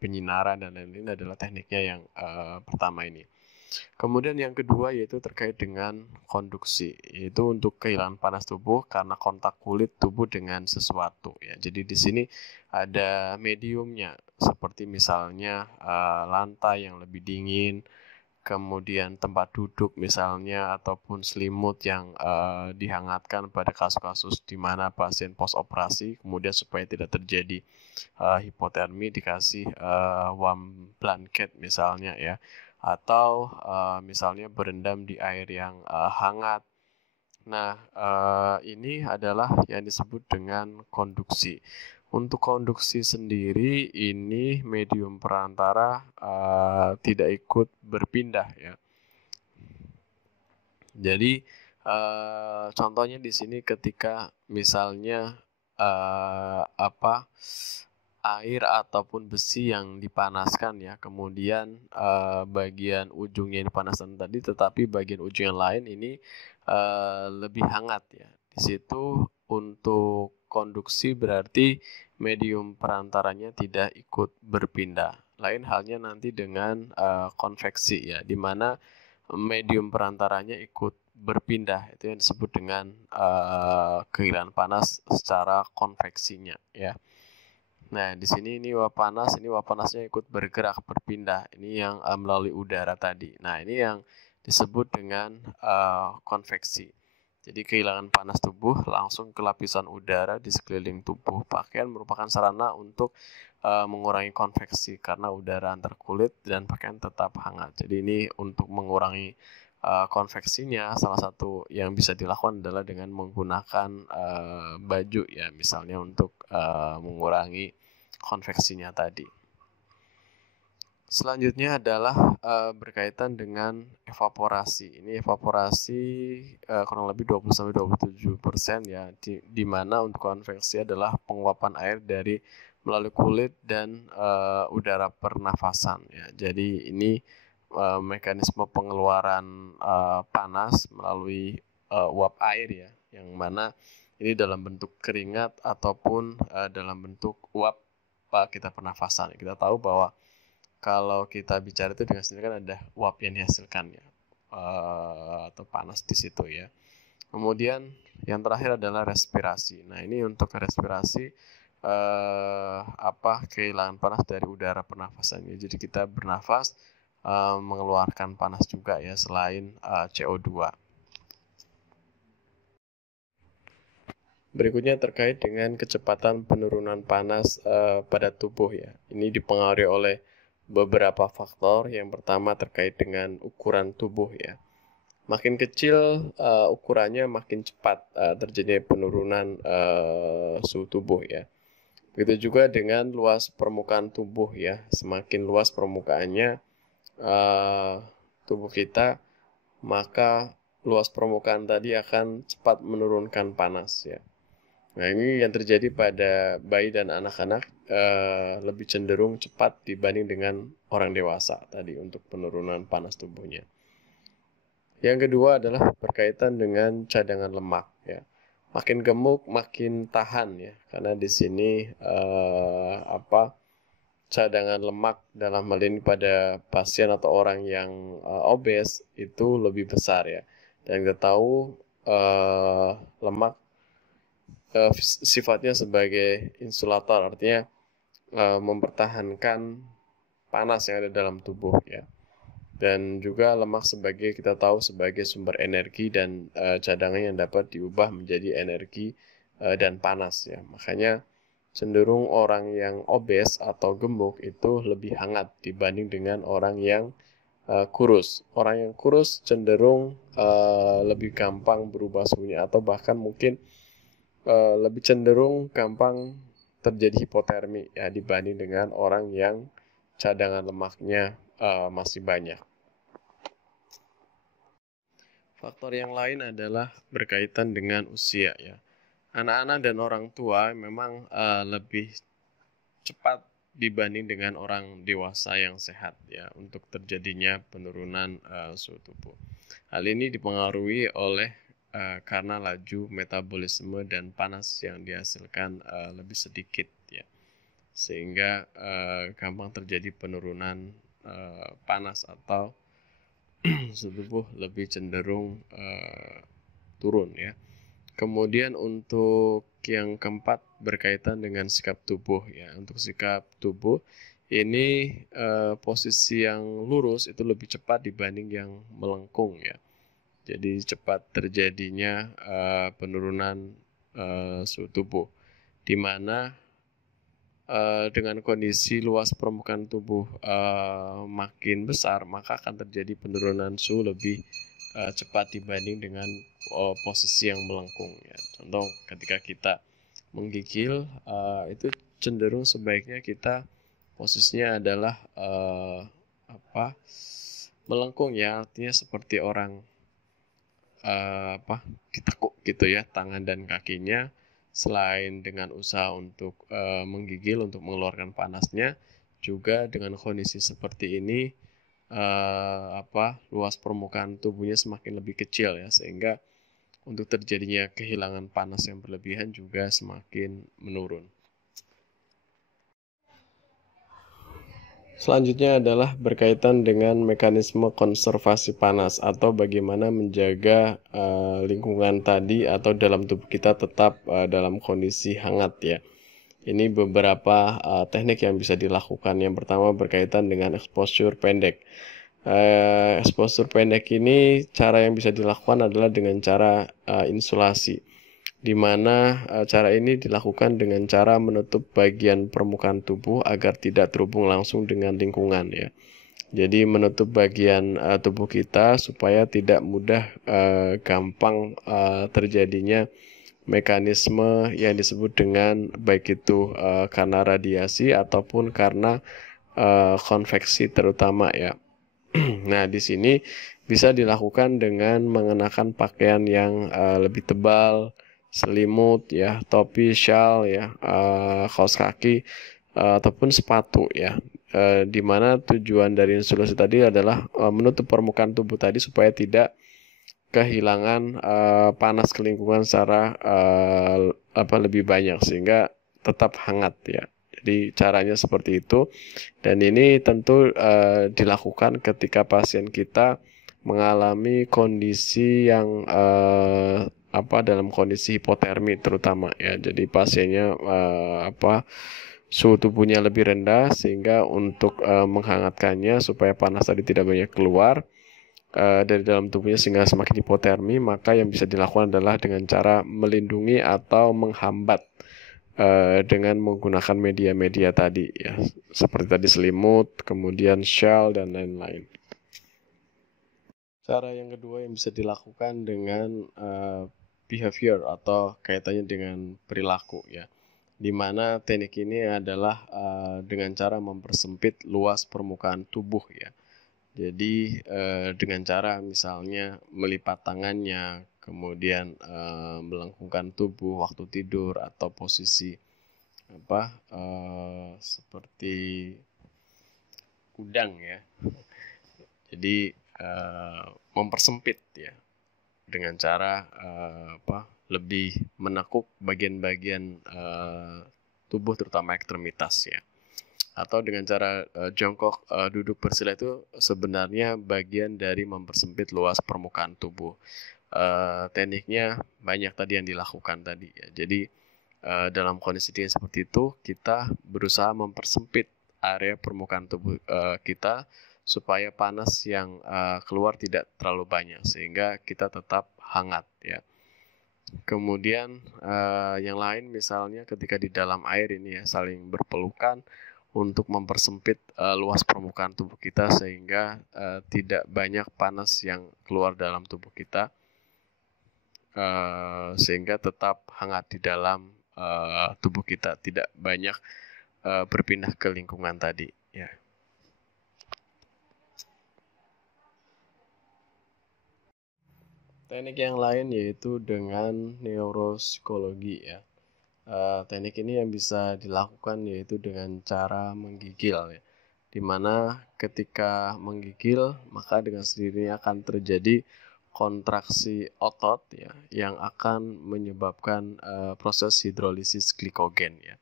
penyinaran dan lain-lain adalah tekniknya yang pertama ini. Kemudian yang kedua yaitu terkait dengan konduksi, yaitu untuk kehilangan panas tubuh karena kontak kulit tubuh dengan sesuatu ya. Jadi di sini ada mediumnya, seperti misalnya lantai yang lebih dingin, kemudian tempat duduk misalnya, ataupun selimut yang dihangatkan pada kasus-kasus di mana pasien post operasi, kemudian supaya tidak terjadi hipotermi dikasih warm blanket misalnya ya, atau misalnya berendam di air yang hangat. Nah, ini adalah yang disebut dengan konduksi. Untuk konduksi sendiri ini medium perantara tidak ikut berpindah ya. Jadi contohnya di sini ketika misalnya air ataupun besi yang dipanaskan ya, kemudian bagian ujungnya dipanaskan tadi, tetapi bagian ujung yang lain ini lebih hangat ya. Di situ untuk konduksi berarti medium perantaranya tidak ikut berpindah. Lain halnya nanti dengan konveksi ya, di mana medium perantaranya ikut berpindah. Itu yang disebut dengan kehilangan panas secara konveksinya ya. Nah, di sini ini uap panasnya ikut bergerak, berpindah. Ini yang melalui udara tadi. Nah, ini yang disebut dengan konveksi. Jadi kehilangan panas tubuh langsung ke lapisan udara di sekeliling tubuh. Pakaian merupakan sarana untuk mengurangi konveksi karena udara antar kulit dan pakaian tetap hangat. Jadi ini untuk mengurangi konveksinya, salah satu yang bisa dilakukan adalah dengan menggunakan baju ya, misalnya untuk mengurangi konveksinya tadi. Selanjutnya adalah berkaitan dengan evaporasi. Ini evaporasi kurang lebih 20-27% ya, di mana untuk konveksi adalah penguapan air dari melalui kulit dan udara pernafasan ya. Jadi ini mekanisme pengeluaran panas melalui uap air ya, yang mana ini dalam bentuk keringat ataupun dalam bentuk uap kita pernafasan. Kita tahu bahwa kalau kita bicara itu dengan sendiri kan ada uap yang dihasilkan ya, atau panas di situ ya. Kemudian yang terakhir adalah respirasi. Nah, ini untuk respirasi kehilangan panas dari udara pernafasannya. Jadi kita bernafas mengeluarkan panas juga ya, selain CO2. Berikutnya terkait dengan kecepatan penurunan panas pada tubuh ya. Ini dipengaruhi oleh beberapa faktor. Yang pertama terkait dengan ukuran tubuh ya. Makin kecil ukurannya, makin cepat terjadi penurunan suhu tubuh ya. Begitu juga dengan luas permukaan tubuh ya. Semakin luas permukaannya tubuh kita, maka luas permukaan tadi akan cepat menurunkan panas ya. Nah, ini yang terjadi pada bayi dan anak-anak lebih cenderung cepat dibanding dengan orang dewasa tadi untuk penurunan panas tubuhnya. Yang kedua adalah berkaitan dengan cadangan lemak ya. Makin gemuk makin tahan ya, karena di sini cadangan lemak dalam hal ini pada pasien atau orang yang obes itu lebih besar ya. Dan kita tahu lemak sifatnya sebagai insulator, artinya mempertahankan panas yang ada dalam tubuh ya. Dan juga lemak sebagai kita tahu sebagai sumber energi dan cadangan yang dapat diubah menjadi energi dan panas ya. Makanya cenderung orang yang obes atau gemuk itu lebih hangat dibanding dengan orang yang kurus. Orang yang kurus cenderung lebih gampang berubah suhunya atau bahkan mungkin lebih cenderung gampang terjadi hipotermi ya dibanding dengan orang yang cadangan lemaknya masih banyak. Faktor yang lain adalah berkaitan dengan usia ya. Anak-anak dan orang tua memang lebih cepat dibanding dengan orang dewasa yang sehat ya untuk terjadinya penurunan suhu tubuh. Hal ini dipengaruhi oleh karena laju metabolisme dan panas yang dihasilkan lebih sedikit ya. Sehingga gampang terjadi penurunan panas atau suhu tubuh lebih cenderung turun ya. Kemudian untuk yang keempat berkaitan dengan sikap tubuh ya. Untuk sikap tubuh ini posisi yang lurus itu lebih cepat dibanding yang melengkung ya. Jadi cepat terjadinya penurunan suhu tubuh, di mana dengan kondisi luas permukaan tubuh makin besar, maka akan terjadi penurunan suhu lebih cepat dibanding dengan posisi yang melengkung ya. Contoh ketika kita menggigil itu cenderung sebaiknya kita posisinya adalah melengkung ya, artinya seperti orang ditekuk gitu ya tangan dan kakinya. Selain dengan usaha untuk menggigil untuk mengeluarkan panasnya, juga dengan kondisi seperti ini luas permukaan tubuhnya semakin lebih kecil ya, sehingga untuk terjadinya kehilangan panas yang berlebihan juga semakin menurun. Selanjutnya adalah berkaitan dengan mekanisme konservasi panas atau bagaimana menjaga lingkungan tadi atau dalam tubuh kita tetap dalam kondisi hangat ya. Ini beberapa teknik yang bisa dilakukan. Yang pertama berkaitan dengan exposure pendek. Exposure pendek ini cara yang bisa dilakukan adalah dengan cara insulasi, di mana cara ini dilakukan dengan cara menutup bagian permukaan tubuh agar tidak terhubung langsung dengan lingkungan ya. Jadi menutup bagian tubuh kita supaya tidak mudah gampang terjadinya mekanisme yang disebut dengan baik itu karena radiasi ataupun karena konveksi terutama ya. Nah, di sini bisa dilakukan dengan mengenakan pakaian yang lebih tebal, selimut ya, topi, shawl ya, kaos kaki ataupun sepatu ya. Di mana tujuan dari insulasi tadi adalah menutup permukaan tubuh tadi supaya tidak kehilangan panas ke lingkungan secara lebih banyak sehingga tetap hangat ya. Jadi caranya seperti itu, dan ini tentu dilakukan ketika pasien kita mengalami kondisi yang dalam kondisi hipotermi terutama ya. Jadi pasiennya suhu tubuhnya lebih rendah sehingga untuk menghangatkannya supaya panas tadi tidak banyak keluar dari dalam tubuhnya sehingga semakin hipotermi, maka yang bisa dilakukan adalah dengan cara melindungi atau menghambat dengan menggunakan media-media tadi ya, seperti tadi selimut, kemudian shawl dan lain-lain. Cara yang kedua yang bisa dilakukan dengan behavior atau kaitannya dengan perilaku ya, di mana teknik ini adalah dengan cara mempersempit luas permukaan tubuh ya. Jadi dengan cara misalnya melipat tangannya, kemudian melengkungkan tubuh waktu tidur atau posisi seperti udang ya. Jadi mempersempit ya dengan cara lebih menekuk bagian-bagian tubuh terutama ekstremitas ya. Atau dengan cara jongkok duduk bersila itu sebenarnya bagian dari mempersempit luas permukaan tubuh. Tekniknya banyak tadi yang dilakukan tadi ya. Jadi Dalam kondisi dingin seperti itu, kita berusaha mempersempit area permukaan tubuh kita supaya panas yang keluar tidak terlalu banyak sehingga kita tetap hangat ya. Kemudian yang lain misalnya ketika di dalam air ini ya saling berpelukan untuk mempersempit luas permukaan tubuh kita sehingga tidak banyak panas yang keluar dalam tubuh kita sehingga tetap hangat di dalam tubuh kita, tidak banyak berpindah ke lingkungan tadi ya. Teknik yang lain yaitu dengan neuropsikologi ya. Teknik ini yang bisa dilakukan yaitu dengan cara menggigil ya. Dimana ketika menggigil maka dengan sendirinya akan terjadi kontraksi otot ya yang akan menyebabkan proses hidrolisis glikogen ya.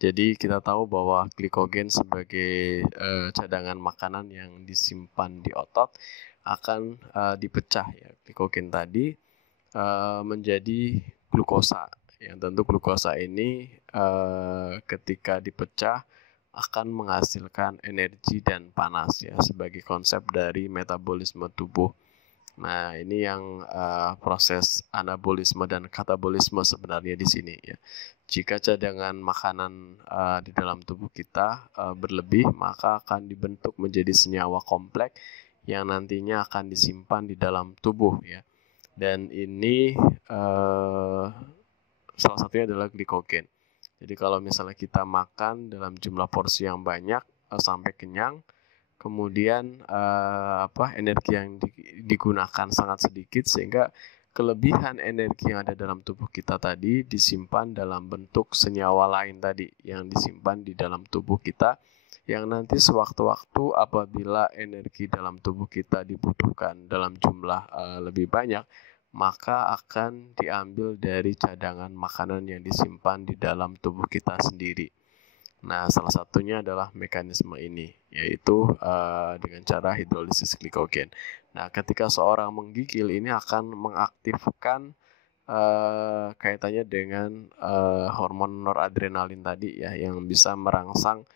Jadi kita tahu bahwa glikogen sebagai cadangan makanan yang disimpan di otot akan dipecah ya. Glikogen tadi menjadi glukosa. Yang tentu glukosa ini ketika dipecah akan menghasilkan energi dan panas ya sebagai konsep dari metabolisme tubuh. Nah, ini yang proses anabolisme dan katabolisme sebenarnya di sini ya. Jika cadangan makanan di dalam tubuh kita berlebih, maka akan dibentuk menjadi senyawa kompleks yang nantinya akan disimpan di dalam tubuh ya. Dan ini salah satunya adalah glikogen. Jadi kalau misalnya kita makan dalam jumlah porsi yang banyak sampai kenyang, kemudian energi yang digunakan sangat sedikit sehingga kelebihan energi yang ada dalam tubuh kita tadi disimpan dalam bentuk senyawa lain tadi yang disimpan di dalam tubuh kita yang nanti sewaktu-waktu apabila energi dalam tubuh kita dibutuhkan dalam jumlah lebih banyak, maka akan diambil dari cadangan makanan yang disimpan di dalam tubuh kita sendiri. Nah, salah satunya adalah mekanisme ini, yaitu dengan cara hidrolisis glikogen. Nah, ketika seorang menggigil, ini akan mengaktifkan kaitannya dengan hormon noradrenalin tadi ya, yang bisa merangsang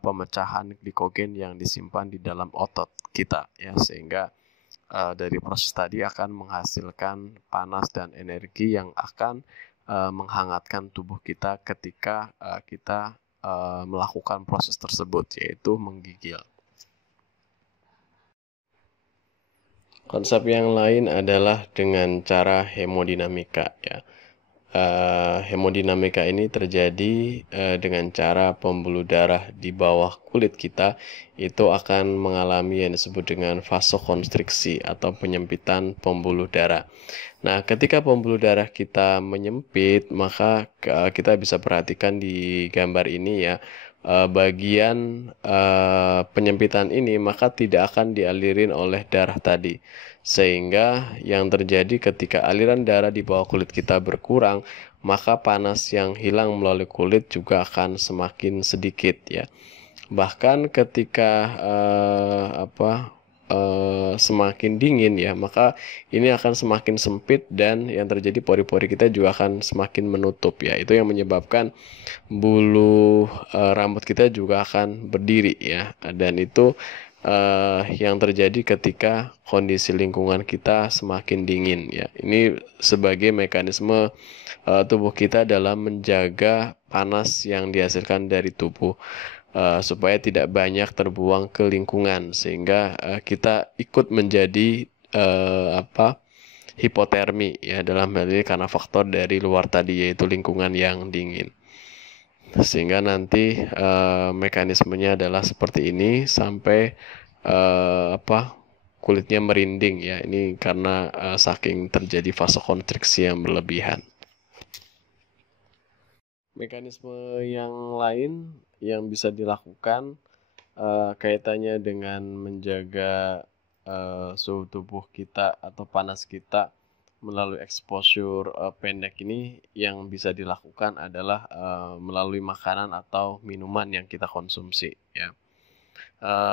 pemecahan glikogen yang disimpan di dalam otot kita, ya, sehingga dari proses tadi akan menghasilkan panas dan energi yang akan menghangatkan tubuh kita ketika kita melakukan proses tersebut, yaitu menggigil. Konsep yang lain adalah dengan cara hemodinamika ya. Hemodinamika ini terjadi dengan cara pembuluh darah di bawah kulit kita itu akan mengalami yang disebut dengan vasokonstriksi atau penyempitan pembuluh darah. Nah, ketika pembuluh darah kita menyempit, maka kita bisa perhatikan di gambar ini ya, bagian penyempitan ini maka tidak akan dialirin oleh darah tadi. Sehingga yang terjadi ketika aliran darah di bawah kulit kita berkurang, maka panas yang hilang melalui kulit juga akan semakin sedikit ya. Bahkan ketika semakin dingin ya, maka ini akan semakin sempit dan yang terjadi pori-pori kita juga akan semakin menutup ya. Itu yang menyebabkan bulu rambut kita juga akan berdiri ya. Dan itu yang terjadi ketika kondisi lingkungan kita semakin dingin ya. Ini sebagai mekanisme tubuh kita dalam menjaga panas yang dihasilkan dari tubuh supaya tidak banyak terbuang ke lingkungan sehingga kita ikut menjadi hipotermi ya, dalam hal ini karena faktor dari luar tadi yaitu lingkungan yang dingin. Sehingga nanti mekanismenya adalah seperti ini sampai kulitnya merinding ya. Ini karena saking terjadi vasokonstriksi yang berlebihan. Mekanisme yang lain yang bisa dilakukan kaitannya dengan menjaga suhu tubuh kita atau panas kita melalui exposure pendek ini, yang bisa dilakukan adalah melalui makanan atau minuman yang kita konsumsi ya.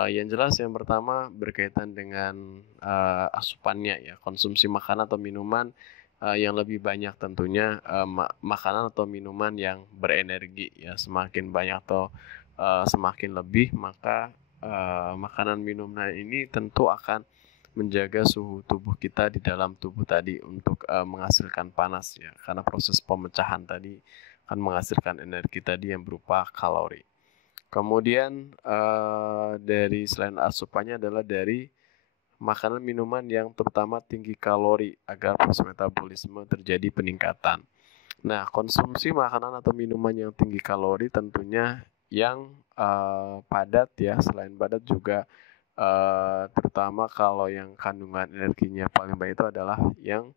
Yang jelas yang pertama berkaitan dengan asupannya ya. Konsumsi makanan atau minuman yang lebih banyak tentunya makanan atau minuman yang berenergi ya. Semakin banyak atau semakin lebih, maka makanan minuman ini tentu akan menjaga suhu tubuh kita di dalam tubuh tadi untuk menghasilkan panas ya, karena proses pemecahan tadi akan menghasilkan energi tadi yang berupa kalori. Kemudian dari selain asupannya adalah dari makanan minuman yang terutama tinggi kalori agar proses metabolisme terjadi peningkatan. Nah, konsumsi makanan atau minuman yang tinggi kalori tentunya yang padat ya. Selain padat juga terutama kalau yang kandungan energinya paling baik itu adalah yang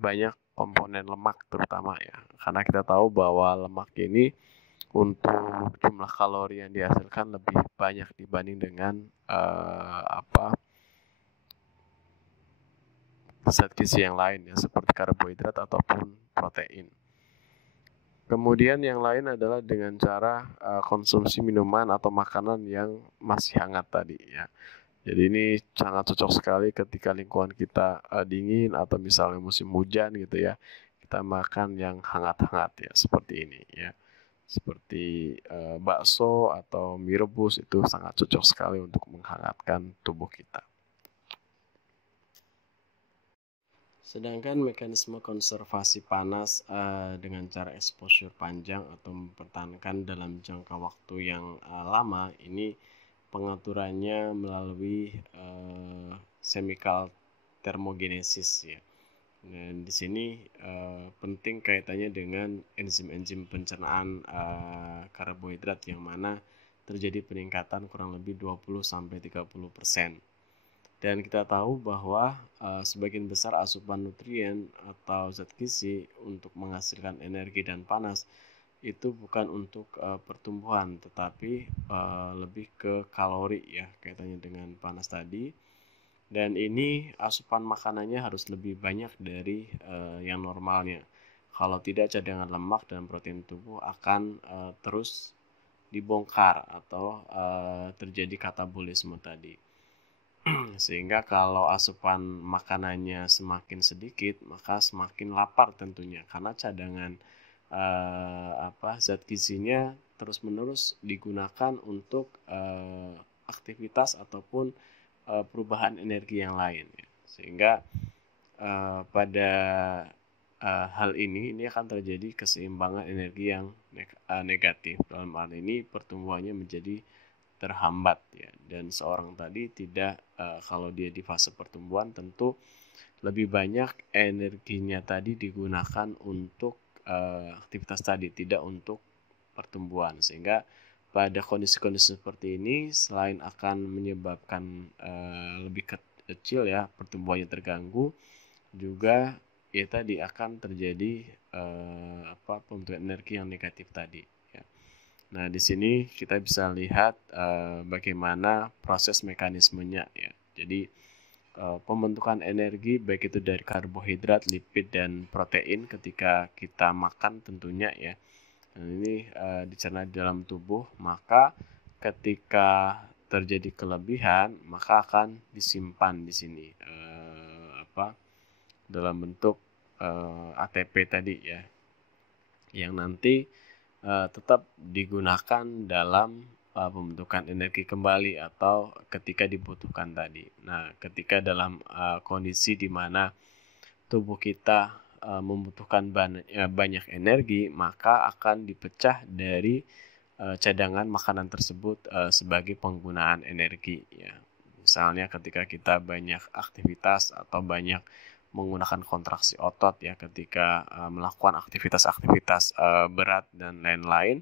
banyak komponen lemak terutama ya. Karena kita tahu bahwa lemak ini untuk jumlah kalori yang dihasilkan lebih banyak dibanding dengan zat gizi yang lain ya, seperti karbohidrat ataupun protein. Kemudian yang lain adalah dengan cara konsumsi minuman atau makanan yang masih hangat tadi ya. Jadi ini sangat cocok sekali ketika lingkungan kita dingin atau misalnya musim hujan gitu ya. Kita makan yang hangat-hangat ya, seperti ini ya. Seperti bakso atau mie rebus itu sangat cocok sekali untuk menghangatkan tubuh kita. Sedangkan mekanisme konservasi panas dengan cara exposure panjang atau mempertahankan dalam jangka waktu yang lama, ini pengaturannya melalui chemical thermogenesis ya. Dan di sini penting kaitannya dengan enzim-enzim pencernaan karbohidrat yang mana terjadi peningkatan kurang lebih 20-30%. Dan kita tahu bahwa sebagian besar asupan nutrien atau zat gizi untuk menghasilkan energi dan panas itu bukan untuk pertumbuhan, tetapi lebih ke kalori ya, kaitannya dengan panas tadi. Dan ini asupan makanannya harus lebih banyak dari yang normalnya. Kalau tidak, cadangan lemak dan protein tubuh akan terus dibongkar atau terjadi katabolisme tadi. Sehingga kalau asupan makanannya semakin sedikit, maka semakin lapar tentunya, karena cadangan zat gizinya terus-menerus digunakan untuk aktivitas ataupun perubahan energi yang lain ya. Sehingga pada hal ini akan terjadi keseimbangan energi yang negatif. Dalam hal ini pertumbuhannya menjadi terhambat ya, dan seorang tadi tidak kalau dia di fase pertumbuhan tentu lebih banyak energinya tadi digunakan untuk aktivitas tadi, tidak untuk pertumbuhan. Sehingga pada kondisi-kondisi seperti ini selain akan menyebabkan lebih kecil ya pertumbuhannya terganggu, juga ya tadi akan terjadi pembentukan energi yang negatif tadi. Nah, di sini kita bisa lihat bagaimana proses mekanismenya ya. Jadi pembentukan energi baik itu dari karbohidrat, lipid dan protein ketika kita makan tentunya ya. Dan ini dicerna di dalam tubuh, maka ketika terjadi kelebihan maka akan disimpan di sini dalam bentuk ATP tadi ya. Yang nanti tetap digunakan dalam pembentukan energi kembali atau ketika dibutuhkan tadi. Nah, ketika dalam kondisi di mana tubuh kita membutuhkan banyak energi, maka akan dipecah dari cadangan makanan tersebut sebagai penggunaan energi ya. Misalnya ketika kita banyak aktivitas atau banyak menggunakan kontraksi otot ya, ketika melakukan aktivitas-aktivitas berat dan lain-lain,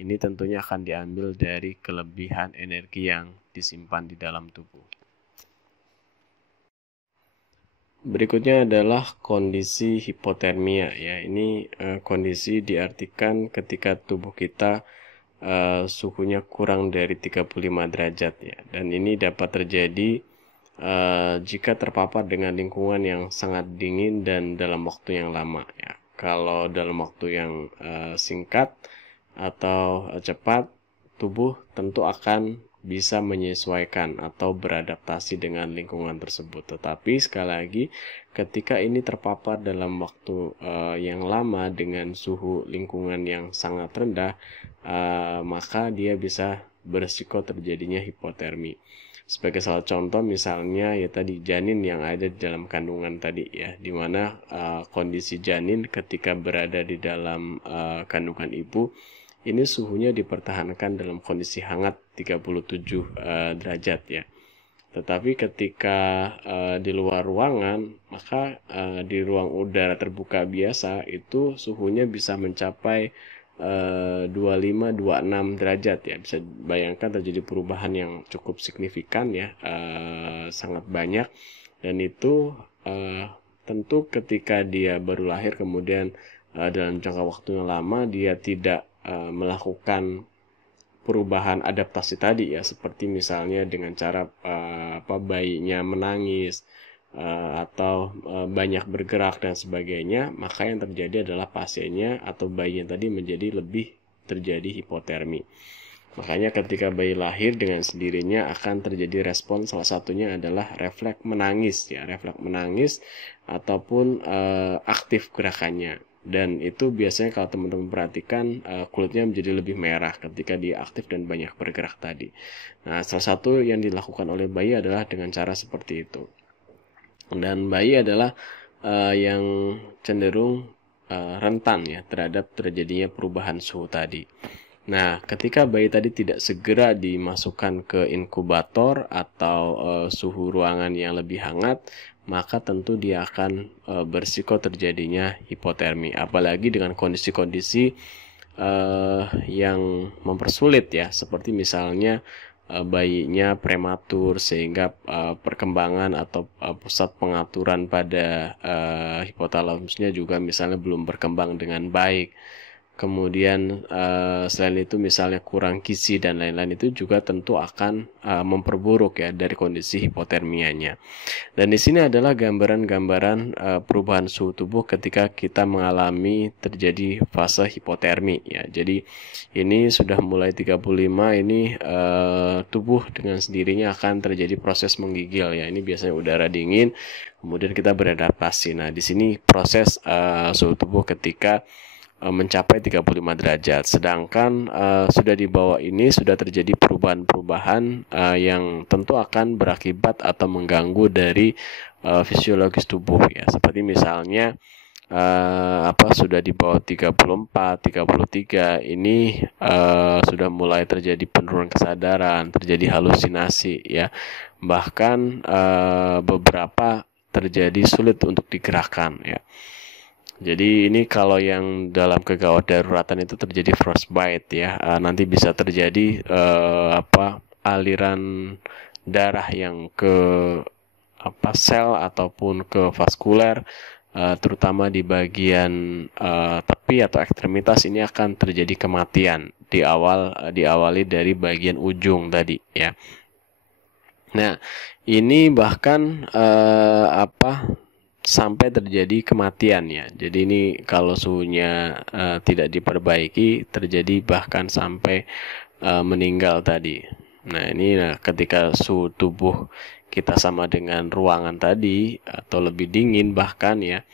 ini tentunya akan diambil dari kelebihan energi yang disimpan di dalam tubuh. Berikutnya adalah kondisi hipotermia ya. Ini kondisi diartikan ketika tubuh kita suhunya kurang dari 35 derajat ya. Dan ini dapat terjadi jika terpapar dengan lingkungan yang sangat dingin dan dalam waktu yang lama ya. Kalau dalam waktu yang singkat atau cepat, tubuh tentu akan bisa menyesuaikan atau beradaptasi dengan lingkungan tersebut. Tetapi sekali lagi, ketika ini terpapar dalam waktu yang lama dengan suhu lingkungan yang sangat rendah, maka dia bisa beresiko terjadinya hipotermi. Sebagai salah contoh misalnya ya tadi janin yang ada di dalam kandungan tadi ya, dimana kondisi janin ketika berada di dalam kandungan ibu ini suhunya dipertahankan dalam kondisi hangat 37 derajat ya. Tetapi ketika di luar ruangan, maka di ruang udara terbuka biasa itu suhunya bisa mencapai 25-26 derajat ya. Bisa bayangkan terjadi perubahan yang cukup signifikan ya, sangat banyak. Dan itu tentu ketika dia baru lahir kemudian dalam jangka waktu yang lama dia tidak melakukan perubahan adaptasi tadi ya, seperti misalnya dengan cara bayinya menangis atau banyak bergerak dan sebagainya, maka yang terjadi adalah pasiennya atau bayinya tadi menjadi lebih terjadi hipotermi. Makanya ketika bayi lahir dengan sendirinya akan terjadi respon, salah satunya adalah refleks menangis ya, refleks menangis ataupun aktif gerakannya. Dan itu biasanya kalau teman-teman perhatikan kulitnya menjadi lebih merah ketika dia aktif dan banyak bergerak tadi. Nah, salah satu yang dilakukan oleh bayi adalah dengan cara seperti itu. Dan bayi adalah yang cenderung rentan ya terhadap terjadinya perubahan suhu tadi. Nah, ketika bayi tadi tidak segera dimasukkan ke inkubator atau suhu ruangan yang lebih hangat, maka tentu dia akan berisiko terjadinya hipotermi. Apalagi dengan kondisi-kondisi yang mempersulit ya, seperti misalnya bayinya prematur sehingga perkembangan atau pusat pengaturan pada hipotalamusnya juga misalnya belum berkembang dengan baik. Kemudian selain itu misalnya kurang gizi dan lain-lain, itu juga tentu akan memperburuk ya dari kondisi hipotermianya. Dan di sini adalah gambaran-gambaran perubahan suhu tubuh ketika kita mengalami terjadi fase hipotermi ya. Jadi ini sudah mulai 35 ini tubuh dengan sendirinya akan terjadi proses menggigil ya. Ini biasanya udara dingin, kemudian kita beradaptasi. Nah, di sini proses suhu tubuh ketika mencapai 35 derajat. Sedangkan sudah di bawah ini sudah terjadi perubahan-perubahan yang tentu akan berakibat atau mengganggu dari fisiologis tubuh ya. Seperti misalnya sudah di bawah 34, 33 ini sudah mulai terjadi penurunan kesadaran, terjadi halusinasi ya. Bahkan beberapa terjadi sulit untuk digerakkan ya. Jadi ini kalau yang dalam kegawat daruratan itu terjadi frostbite ya, nanti bisa terjadi aliran darah yang ke sel ataupun ke vaskuler, terutama di bagian tepi atau ekstremitas. Ini akan terjadi kematian diawali dari bagian ujung tadi ya. Nah, ini bahkan sampai terjadi kematian ya. Jadi ini kalau suhunya tidak diperbaiki terjadi bahkan sampai meninggal tadi. Nah, ini ketika suhu tubuh kita sama dengan ruangan tadi atau lebih dingin bahkan ya.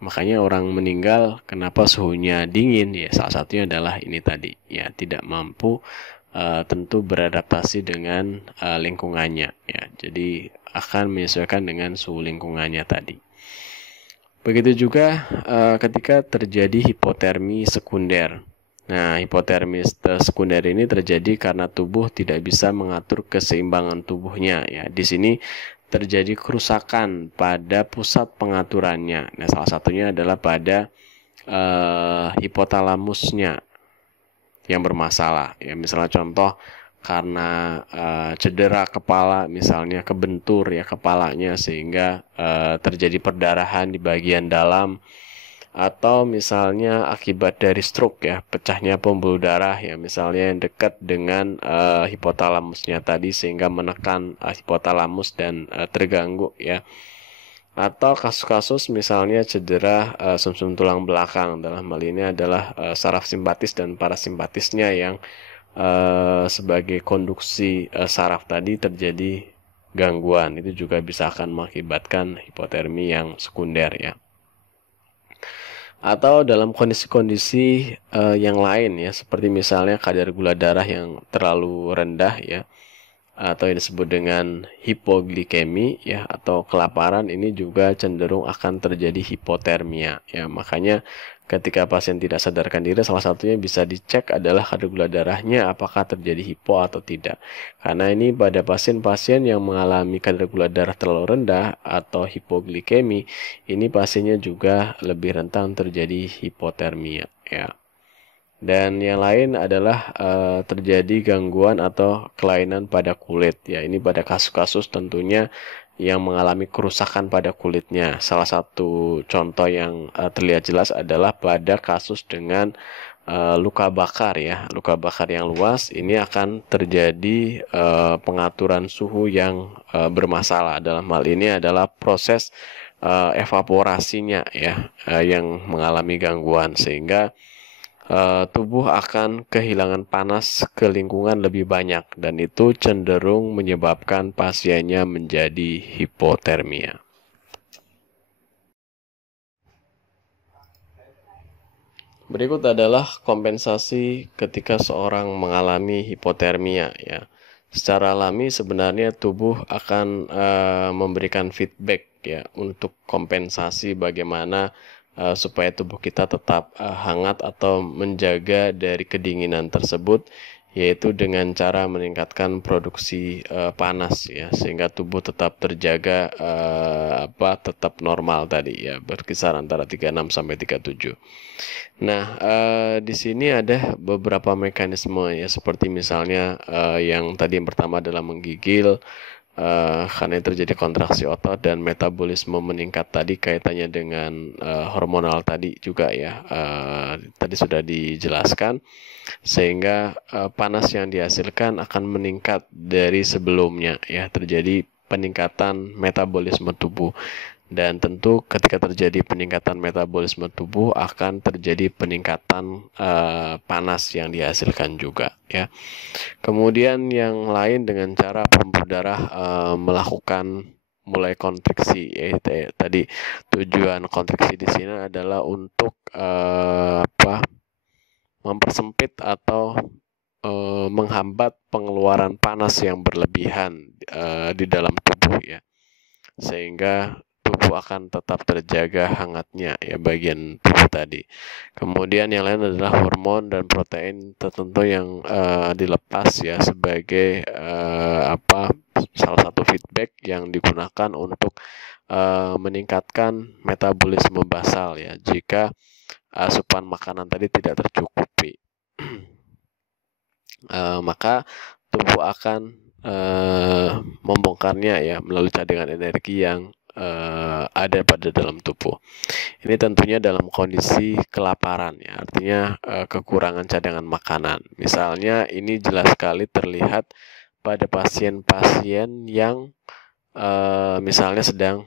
Makanya orang meninggal kenapa suhunya dingin ya, salah satunya adalah ini tadi ya, tidak mampu tentu beradaptasi dengan lingkungannya ya. Jadi akan menyesuaikan dengan suhu lingkungannya tadi. Begitu juga ketika terjadi hipotermi sekunder. Nah, hipotermi sekunder ini terjadi karena tubuh tidak bisa mengatur keseimbangan tubuhnya ya. Di sini terjadi kerusakan pada pusat pengaturannya. Nah, salah satunya adalah pada hipotalamusnya yang bermasalah ya. Misalnya contoh karena cedera kepala, misalnya kebentur ya kepalanya sehingga terjadi perdarahan di bagian dalam, atau misalnya akibat dari stroke ya, pecahnya pembuluh darah ya, misalnya yang dekat dengan hipotalamusnya tadi sehingga menekan hipotalamus dan terganggu ya. Atau kasus-kasus misalnya cedera sumsum tulang belakang, dalam hal ini adalah saraf simpatis dan parasimpatisnya yang sebagai konduksi saraf tadi terjadi gangguan, itu juga bisa akan mengakibatkan hipotermi yang sekunder ya. Atau dalam kondisi-kondisi yang lain ya, seperti misalnya kadar gula darah yang terlalu rendah ya, atau yang disebut dengan hipoglikemi ya, atau kelaparan, ini juga cenderung akan terjadi hipotermia ya. Makanya ketika pasien tidak sadarkan diri, salah satunya bisa dicek adalah kadar gula darahnya apakah terjadi hipo atau tidak. Karena ini pada pasien-pasien yang mengalami kadar gula darah terlalu rendah atau hipoglikemi, ini pasiennya juga lebih rentan terjadi hipotermia ya. Dan yang lain adalah terjadi gangguan atau kelainan pada kulit ya. Ini pada kasus-kasus tentunya yang mengalami kerusakan pada kulitnya. Salah satu contoh yang terlihat jelas adalah pada kasus dengan luka bakar ya. Luka bakar yang luas, ini akan terjadi pengaturan suhu yang bermasalah. Dalam hal ini adalah proses evaporasinya ya, yang mengalami gangguan, sehingga tubuh akan kehilangan panas ke lingkungan lebih banyak, dan itu cenderung menyebabkan pasiennya menjadi hipotermia. Berikut adalah kompensasi ketika seorang mengalami hipotermia ya. Secara alami sebenarnya tubuh akan memberikan feedback ya untuk kompensasi bagaimana supaya tubuh kita tetap hangat atau menjaga dari kedinginan tersebut, yaitu dengan cara meningkatkan produksi panas ya, sehingga tubuh tetap terjaga tetap normal tadi ya, berkisar antara 36 sampai 37. Nah, di sini ada beberapa mekanisme ya, seperti misalnya yang tadi yang pertama adalah menggigil, karena terjadi kontraksi otot dan metabolisme meningkat tadi kaitannya dengan hormonal tadi juga ya, tadi sudah dijelaskan, sehingga panas yang dihasilkan akan meningkat dari sebelumnya ya, terjadi peningkatan metabolisme tubuh. Dan tentu ketika terjadi peningkatan metabolisme tubuh akan terjadi peningkatan panas yang dihasilkan juga ya. Kemudian yang lain dengan cara pembuluh darah melakukan mulai kontriksi ya, tadi tujuan kontriksi di sini adalah untuk mempersempit atau menghambat pengeluaran panas yang berlebihan di dalam tubuh ya, sehingga tubuh akan tetap terjaga hangatnya ya, bagian tubuh tadi. Kemudian yang lain adalah hormon dan protein tertentu yang dilepas ya, sebagai salah satu feedback yang digunakan untuk meningkatkan metabolisme basal ya, jika asupan makanan tadi tidak tercukupi. Maka tubuh akan membongkarnya ya melalui cadangan energi yang ada pada dalam tubuh. Ini tentunya dalam kondisi kelaparan ya, artinya kekurangan cadangan makanan. Misalnya ini jelas sekali terlihat pada pasien-pasien yang misalnya sedang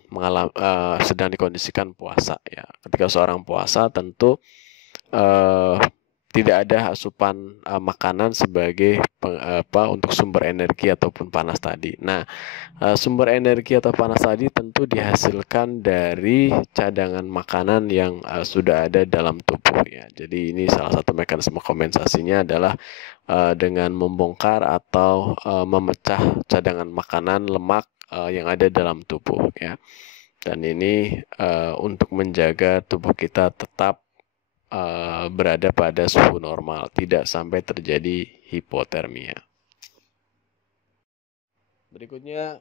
dikondisikan puasa ya. Ketika seorang puasa tentu tidak ada asupan makanan sebagai untuk sumber energi ataupun panas tadi. Nah, sumber energi atau panas tadi tentu dihasilkan dari cadangan makanan yang sudah ada dalam tubuh ya. Jadi ini salah satu mekanisme kompensasinya adalah dengan membongkar atau memecah cadangan makanan lemak yang ada dalam tubuh ya. Dan ini untuk menjaga tubuh kita tetap berada pada suhu normal, tidak sampai terjadi hipotermia. Berikutnya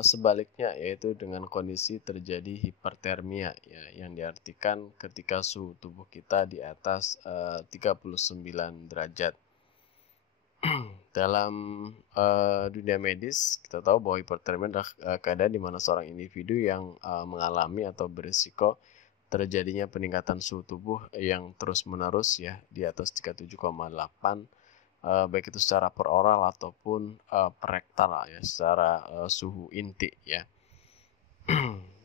sebaliknya, yaitu dengan kondisi terjadi hipertermia ya, yang diartikan ketika suhu tubuh kita di atas 39 derajat. Dalam dunia medis kita tahu bahwa hipertermia adalah keadaan di mana seorang individu yang mengalami atau berisiko terjadinya peningkatan suhu tubuh yang terus-menerus ya, di atas 37,8, baik itu secara peroral ataupun perektal ya, secara suhu inti ya.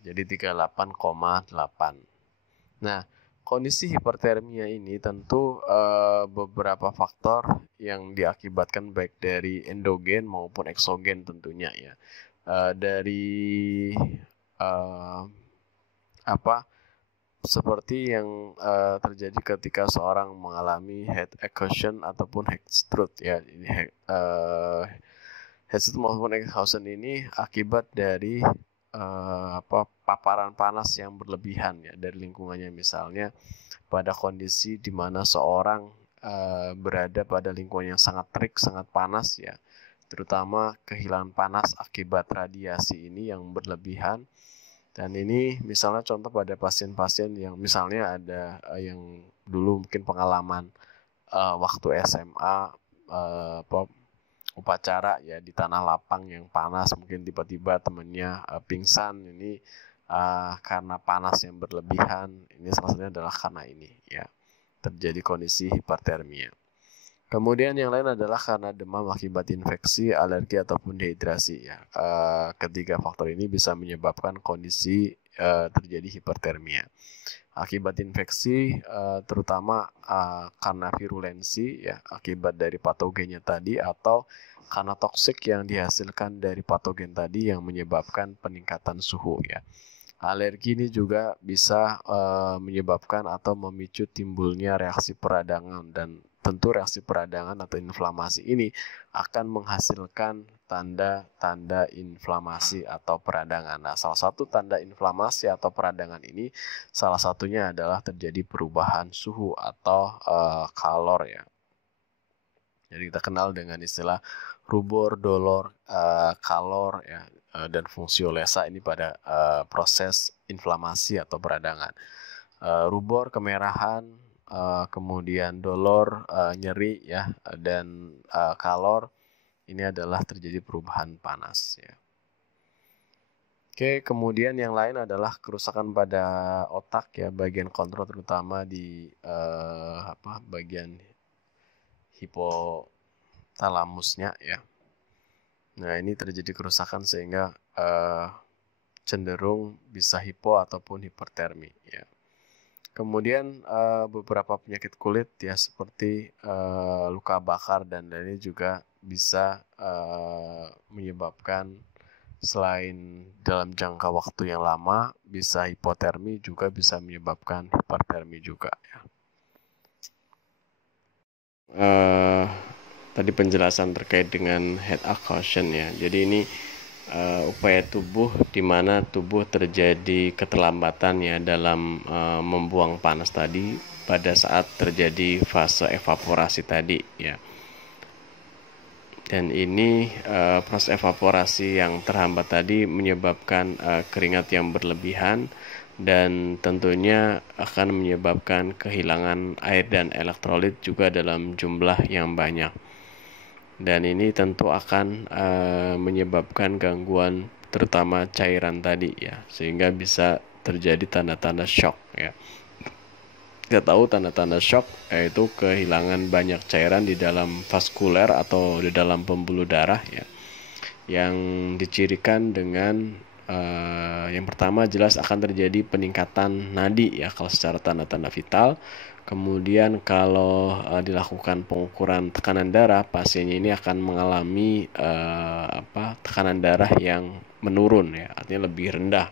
Jadi 38,8. Nah, kondisi hipertermia ini tentu beberapa faktor yang diakibatkan baik dari endogen maupun eksogen tentunya ya. Dari seperti yang terjadi ketika seorang mengalami head exhaustion ataupun heat stroke ya. Ini heat stroke maupun exhaustion ini akibat dari paparan panas yang berlebihan ya dari lingkungannya, misalnya pada kondisi di mana seorang berada pada lingkungan yang sangat terik, sangat panas ya, terutama kehilangan panas akibat radiasi ini yang berlebihan. Dan ini misalnya contoh pada pasien-pasien yang misalnya ada yang dulu mungkin pengalaman waktu SMA upacara ya di tanah lapang yang panas, mungkin tiba-tiba temannya pingsan, ini karena panas yang berlebihan. Ini salah satunya adalah karena ini ya, terjadi kondisi hipertermia. Kemudian yang lain adalah karena demam akibat infeksi, alergi ataupun dehidrasi ya. Ketiga faktor ini bisa menyebabkan kondisi terjadi hipertermia. Akibat infeksi terutama karena virulensi ya, akibat dari patogennya tadi, atau karena toksik yang dihasilkan dari patogen tadi yang menyebabkan peningkatan suhu ya. Alergi ini juga bisa menyebabkan atau memicu timbulnya reaksi peradangan, dan tentu reaksi peradangan atau inflamasi ini akan menghasilkan tanda-tanda inflamasi atau peradangan. Nah, salah satu tanda inflamasi atau peradangan ini salah satunya adalah terjadi perubahan suhu atau kalor ya. Jadi kita kenal dengan istilah rubor, dolor, kalor ya, dan fungsiolesa ini pada proses inflamasi atau peradangan. Rubor kemerahan, kemudian dolor nyeri ya, dan kalor ini adalah terjadi perubahan panas ya. Oke, kemudian yang lain adalah kerusakan pada otak ya, bagian kontrol terutama di bagian hipotalamusnya ya. Nah, ini terjadi kerusakan sehingga cenderung bisa hipo ataupun hipertermi ya. Kemudian beberapa penyakit kulit ya, seperti luka bakar dan lainnya juga bisa menyebabkan, selain dalam jangka waktu yang lama bisa hipotermi, juga bisa menyebabkan hipertermi juga ya. Tadi penjelasan terkait dengan head exhaustion ya. Jadi ini upaya tubuh di mana tubuh terjadi keterlambatan ya dalam membuang panas tadi pada saat terjadi fase evaporasi tadi ya. Dan ini proses evaporasi yang terhambat tadi menyebabkan keringat yang berlebihan, dan tentunya akan menyebabkan kehilangan air dan elektrolit juga dalam jumlah yang banyak. Dan ini tentu akan menyebabkan gangguan terutama cairan tadi ya, sehingga bisa terjadi tanda-tanda shock ya. Kita tahu tanda-tanda shock yaitu kehilangan banyak cairan di dalam vaskuler atau di dalam pembuluh darah ya, yang dicirikan dengan yang pertama jelas akan terjadi peningkatan nadi ya kalau secara tanda-tanda vital. Kemudian kalau dilakukan pengukuran tekanan darah, pasiennya ini akan mengalami tekanan darah yang menurun ya, artinya lebih rendah.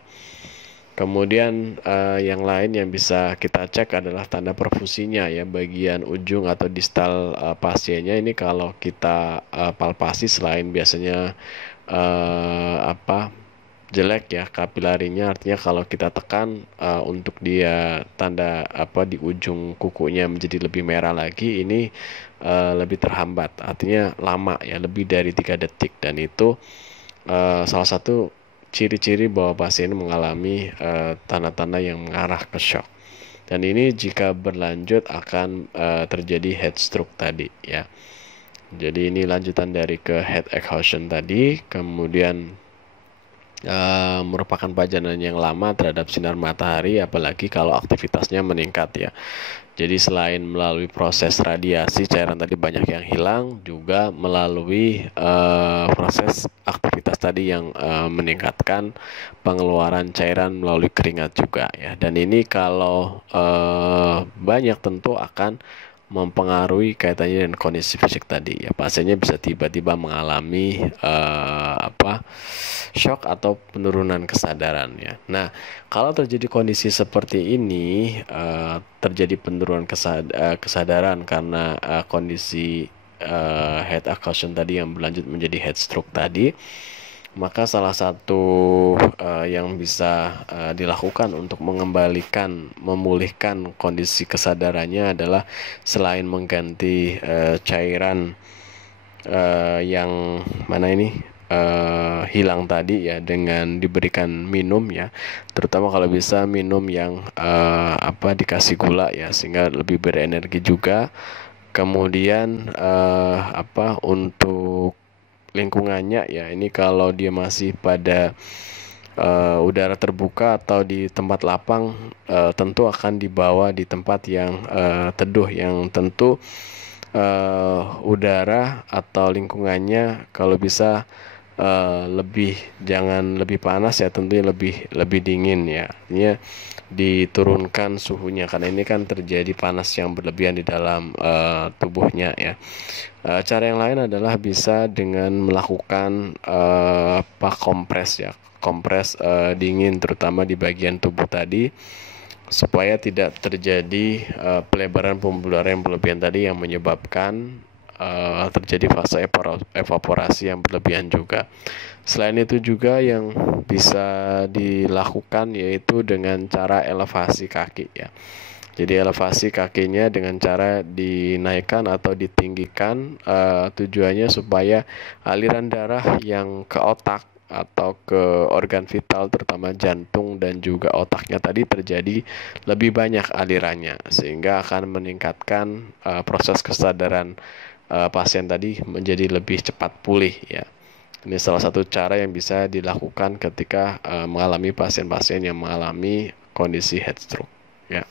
Kemudian yang lain yang bisa kita cek adalah tanda perfusinya ya, bagian ujung atau distal pasiennya ini kalau kita palpasi, selain biasanya jelek ya kapilarinya, artinya kalau kita tekan untuk dia tanda di ujung kukunya menjadi lebih merah lagi, ini lebih terhambat, artinya lama ya, lebih dari 3 detik, dan itu salah satu ciri-ciri bahwa pasien mengalami tanda-tanda yang mengarah ke shock. Dan ini jika berlanjut akan terjadi head stroke tadi ya. Jadi ini lanjutan dari ke head exhaustion tadi, kemudian merupakan pajanan yang lama terhadap sinar matahari, apalagi kalau aktivitasnya meningkat ya. Jadi selain melalui proses radiasi cairan tadi banyak yang hilang, juga melalui proses aktivitas tadi yang meningkatkan pengeluaran cairan melalui keringat juga ya. Dan ini kalau banyak tentu akan mempengaruhi kaitannya dengan kondisi fisik tadi ya. Pasiennya bisa tiba-tiba mengalami shock atau penurunan kesadaran ya. Nah, kalau terjadi kondisi seperti ini, terjadi penurunan kesadaran karena kondisi head occlusion tadi yang berlanjut menjadi head stroke tadi, maka salah satu yang bisa dilakukan untuk memulihkan kondisi kesadarannya adalah selain mengganti cairan yang mana ini hilang tadi ya, dengan diberikan minum ya, terutama kalau bisa minum yang dikasih gula ya, sehingga lebih berenergi juga. Kemudian untuk lingkungannya ya, ini kalau dia masih pada udara terbuka atau di tempat lapang, tentu akan dibawa di tempat yang teduh, yang tentu udara atau lingkungannya kalau bisa jangan lebih panas ya, tentunya lebih dingin ya. Artinya diturunkan suhunya, karena ini kan terjadi panas yang berlebihan di dalam tubuhnya ya. Cara yang lain adalah bisa dengan melakukan kompres ya, kompres dingin terutama di bagian tubuh tadi, supaya tidak terjadi pelebaran pembuluh darah yang berlebihan tadi yang menyebabkan terjadi fase evaporasi yang berlebihan juga. Selain itu juga yang bisa dilakukan yaitu dengan cara elevasi kaki ya. Jadi elevasi kakinya dengan cara dinaikkan atau ditinggikan, tujuannya supaya aliran darah yang ke otak atau ke organ vital terutama jantung dan juga otaknya tadi terjadi lebih banyak alirannya, sehingga akan meningkatkan proses kesadaran pasien tadi menjadi lebih cepat pulih ya. Ini salah satu cara yang bisa dilakukan ketika mengalami pasien-pasien yang mengalami kondisi head stroke ya.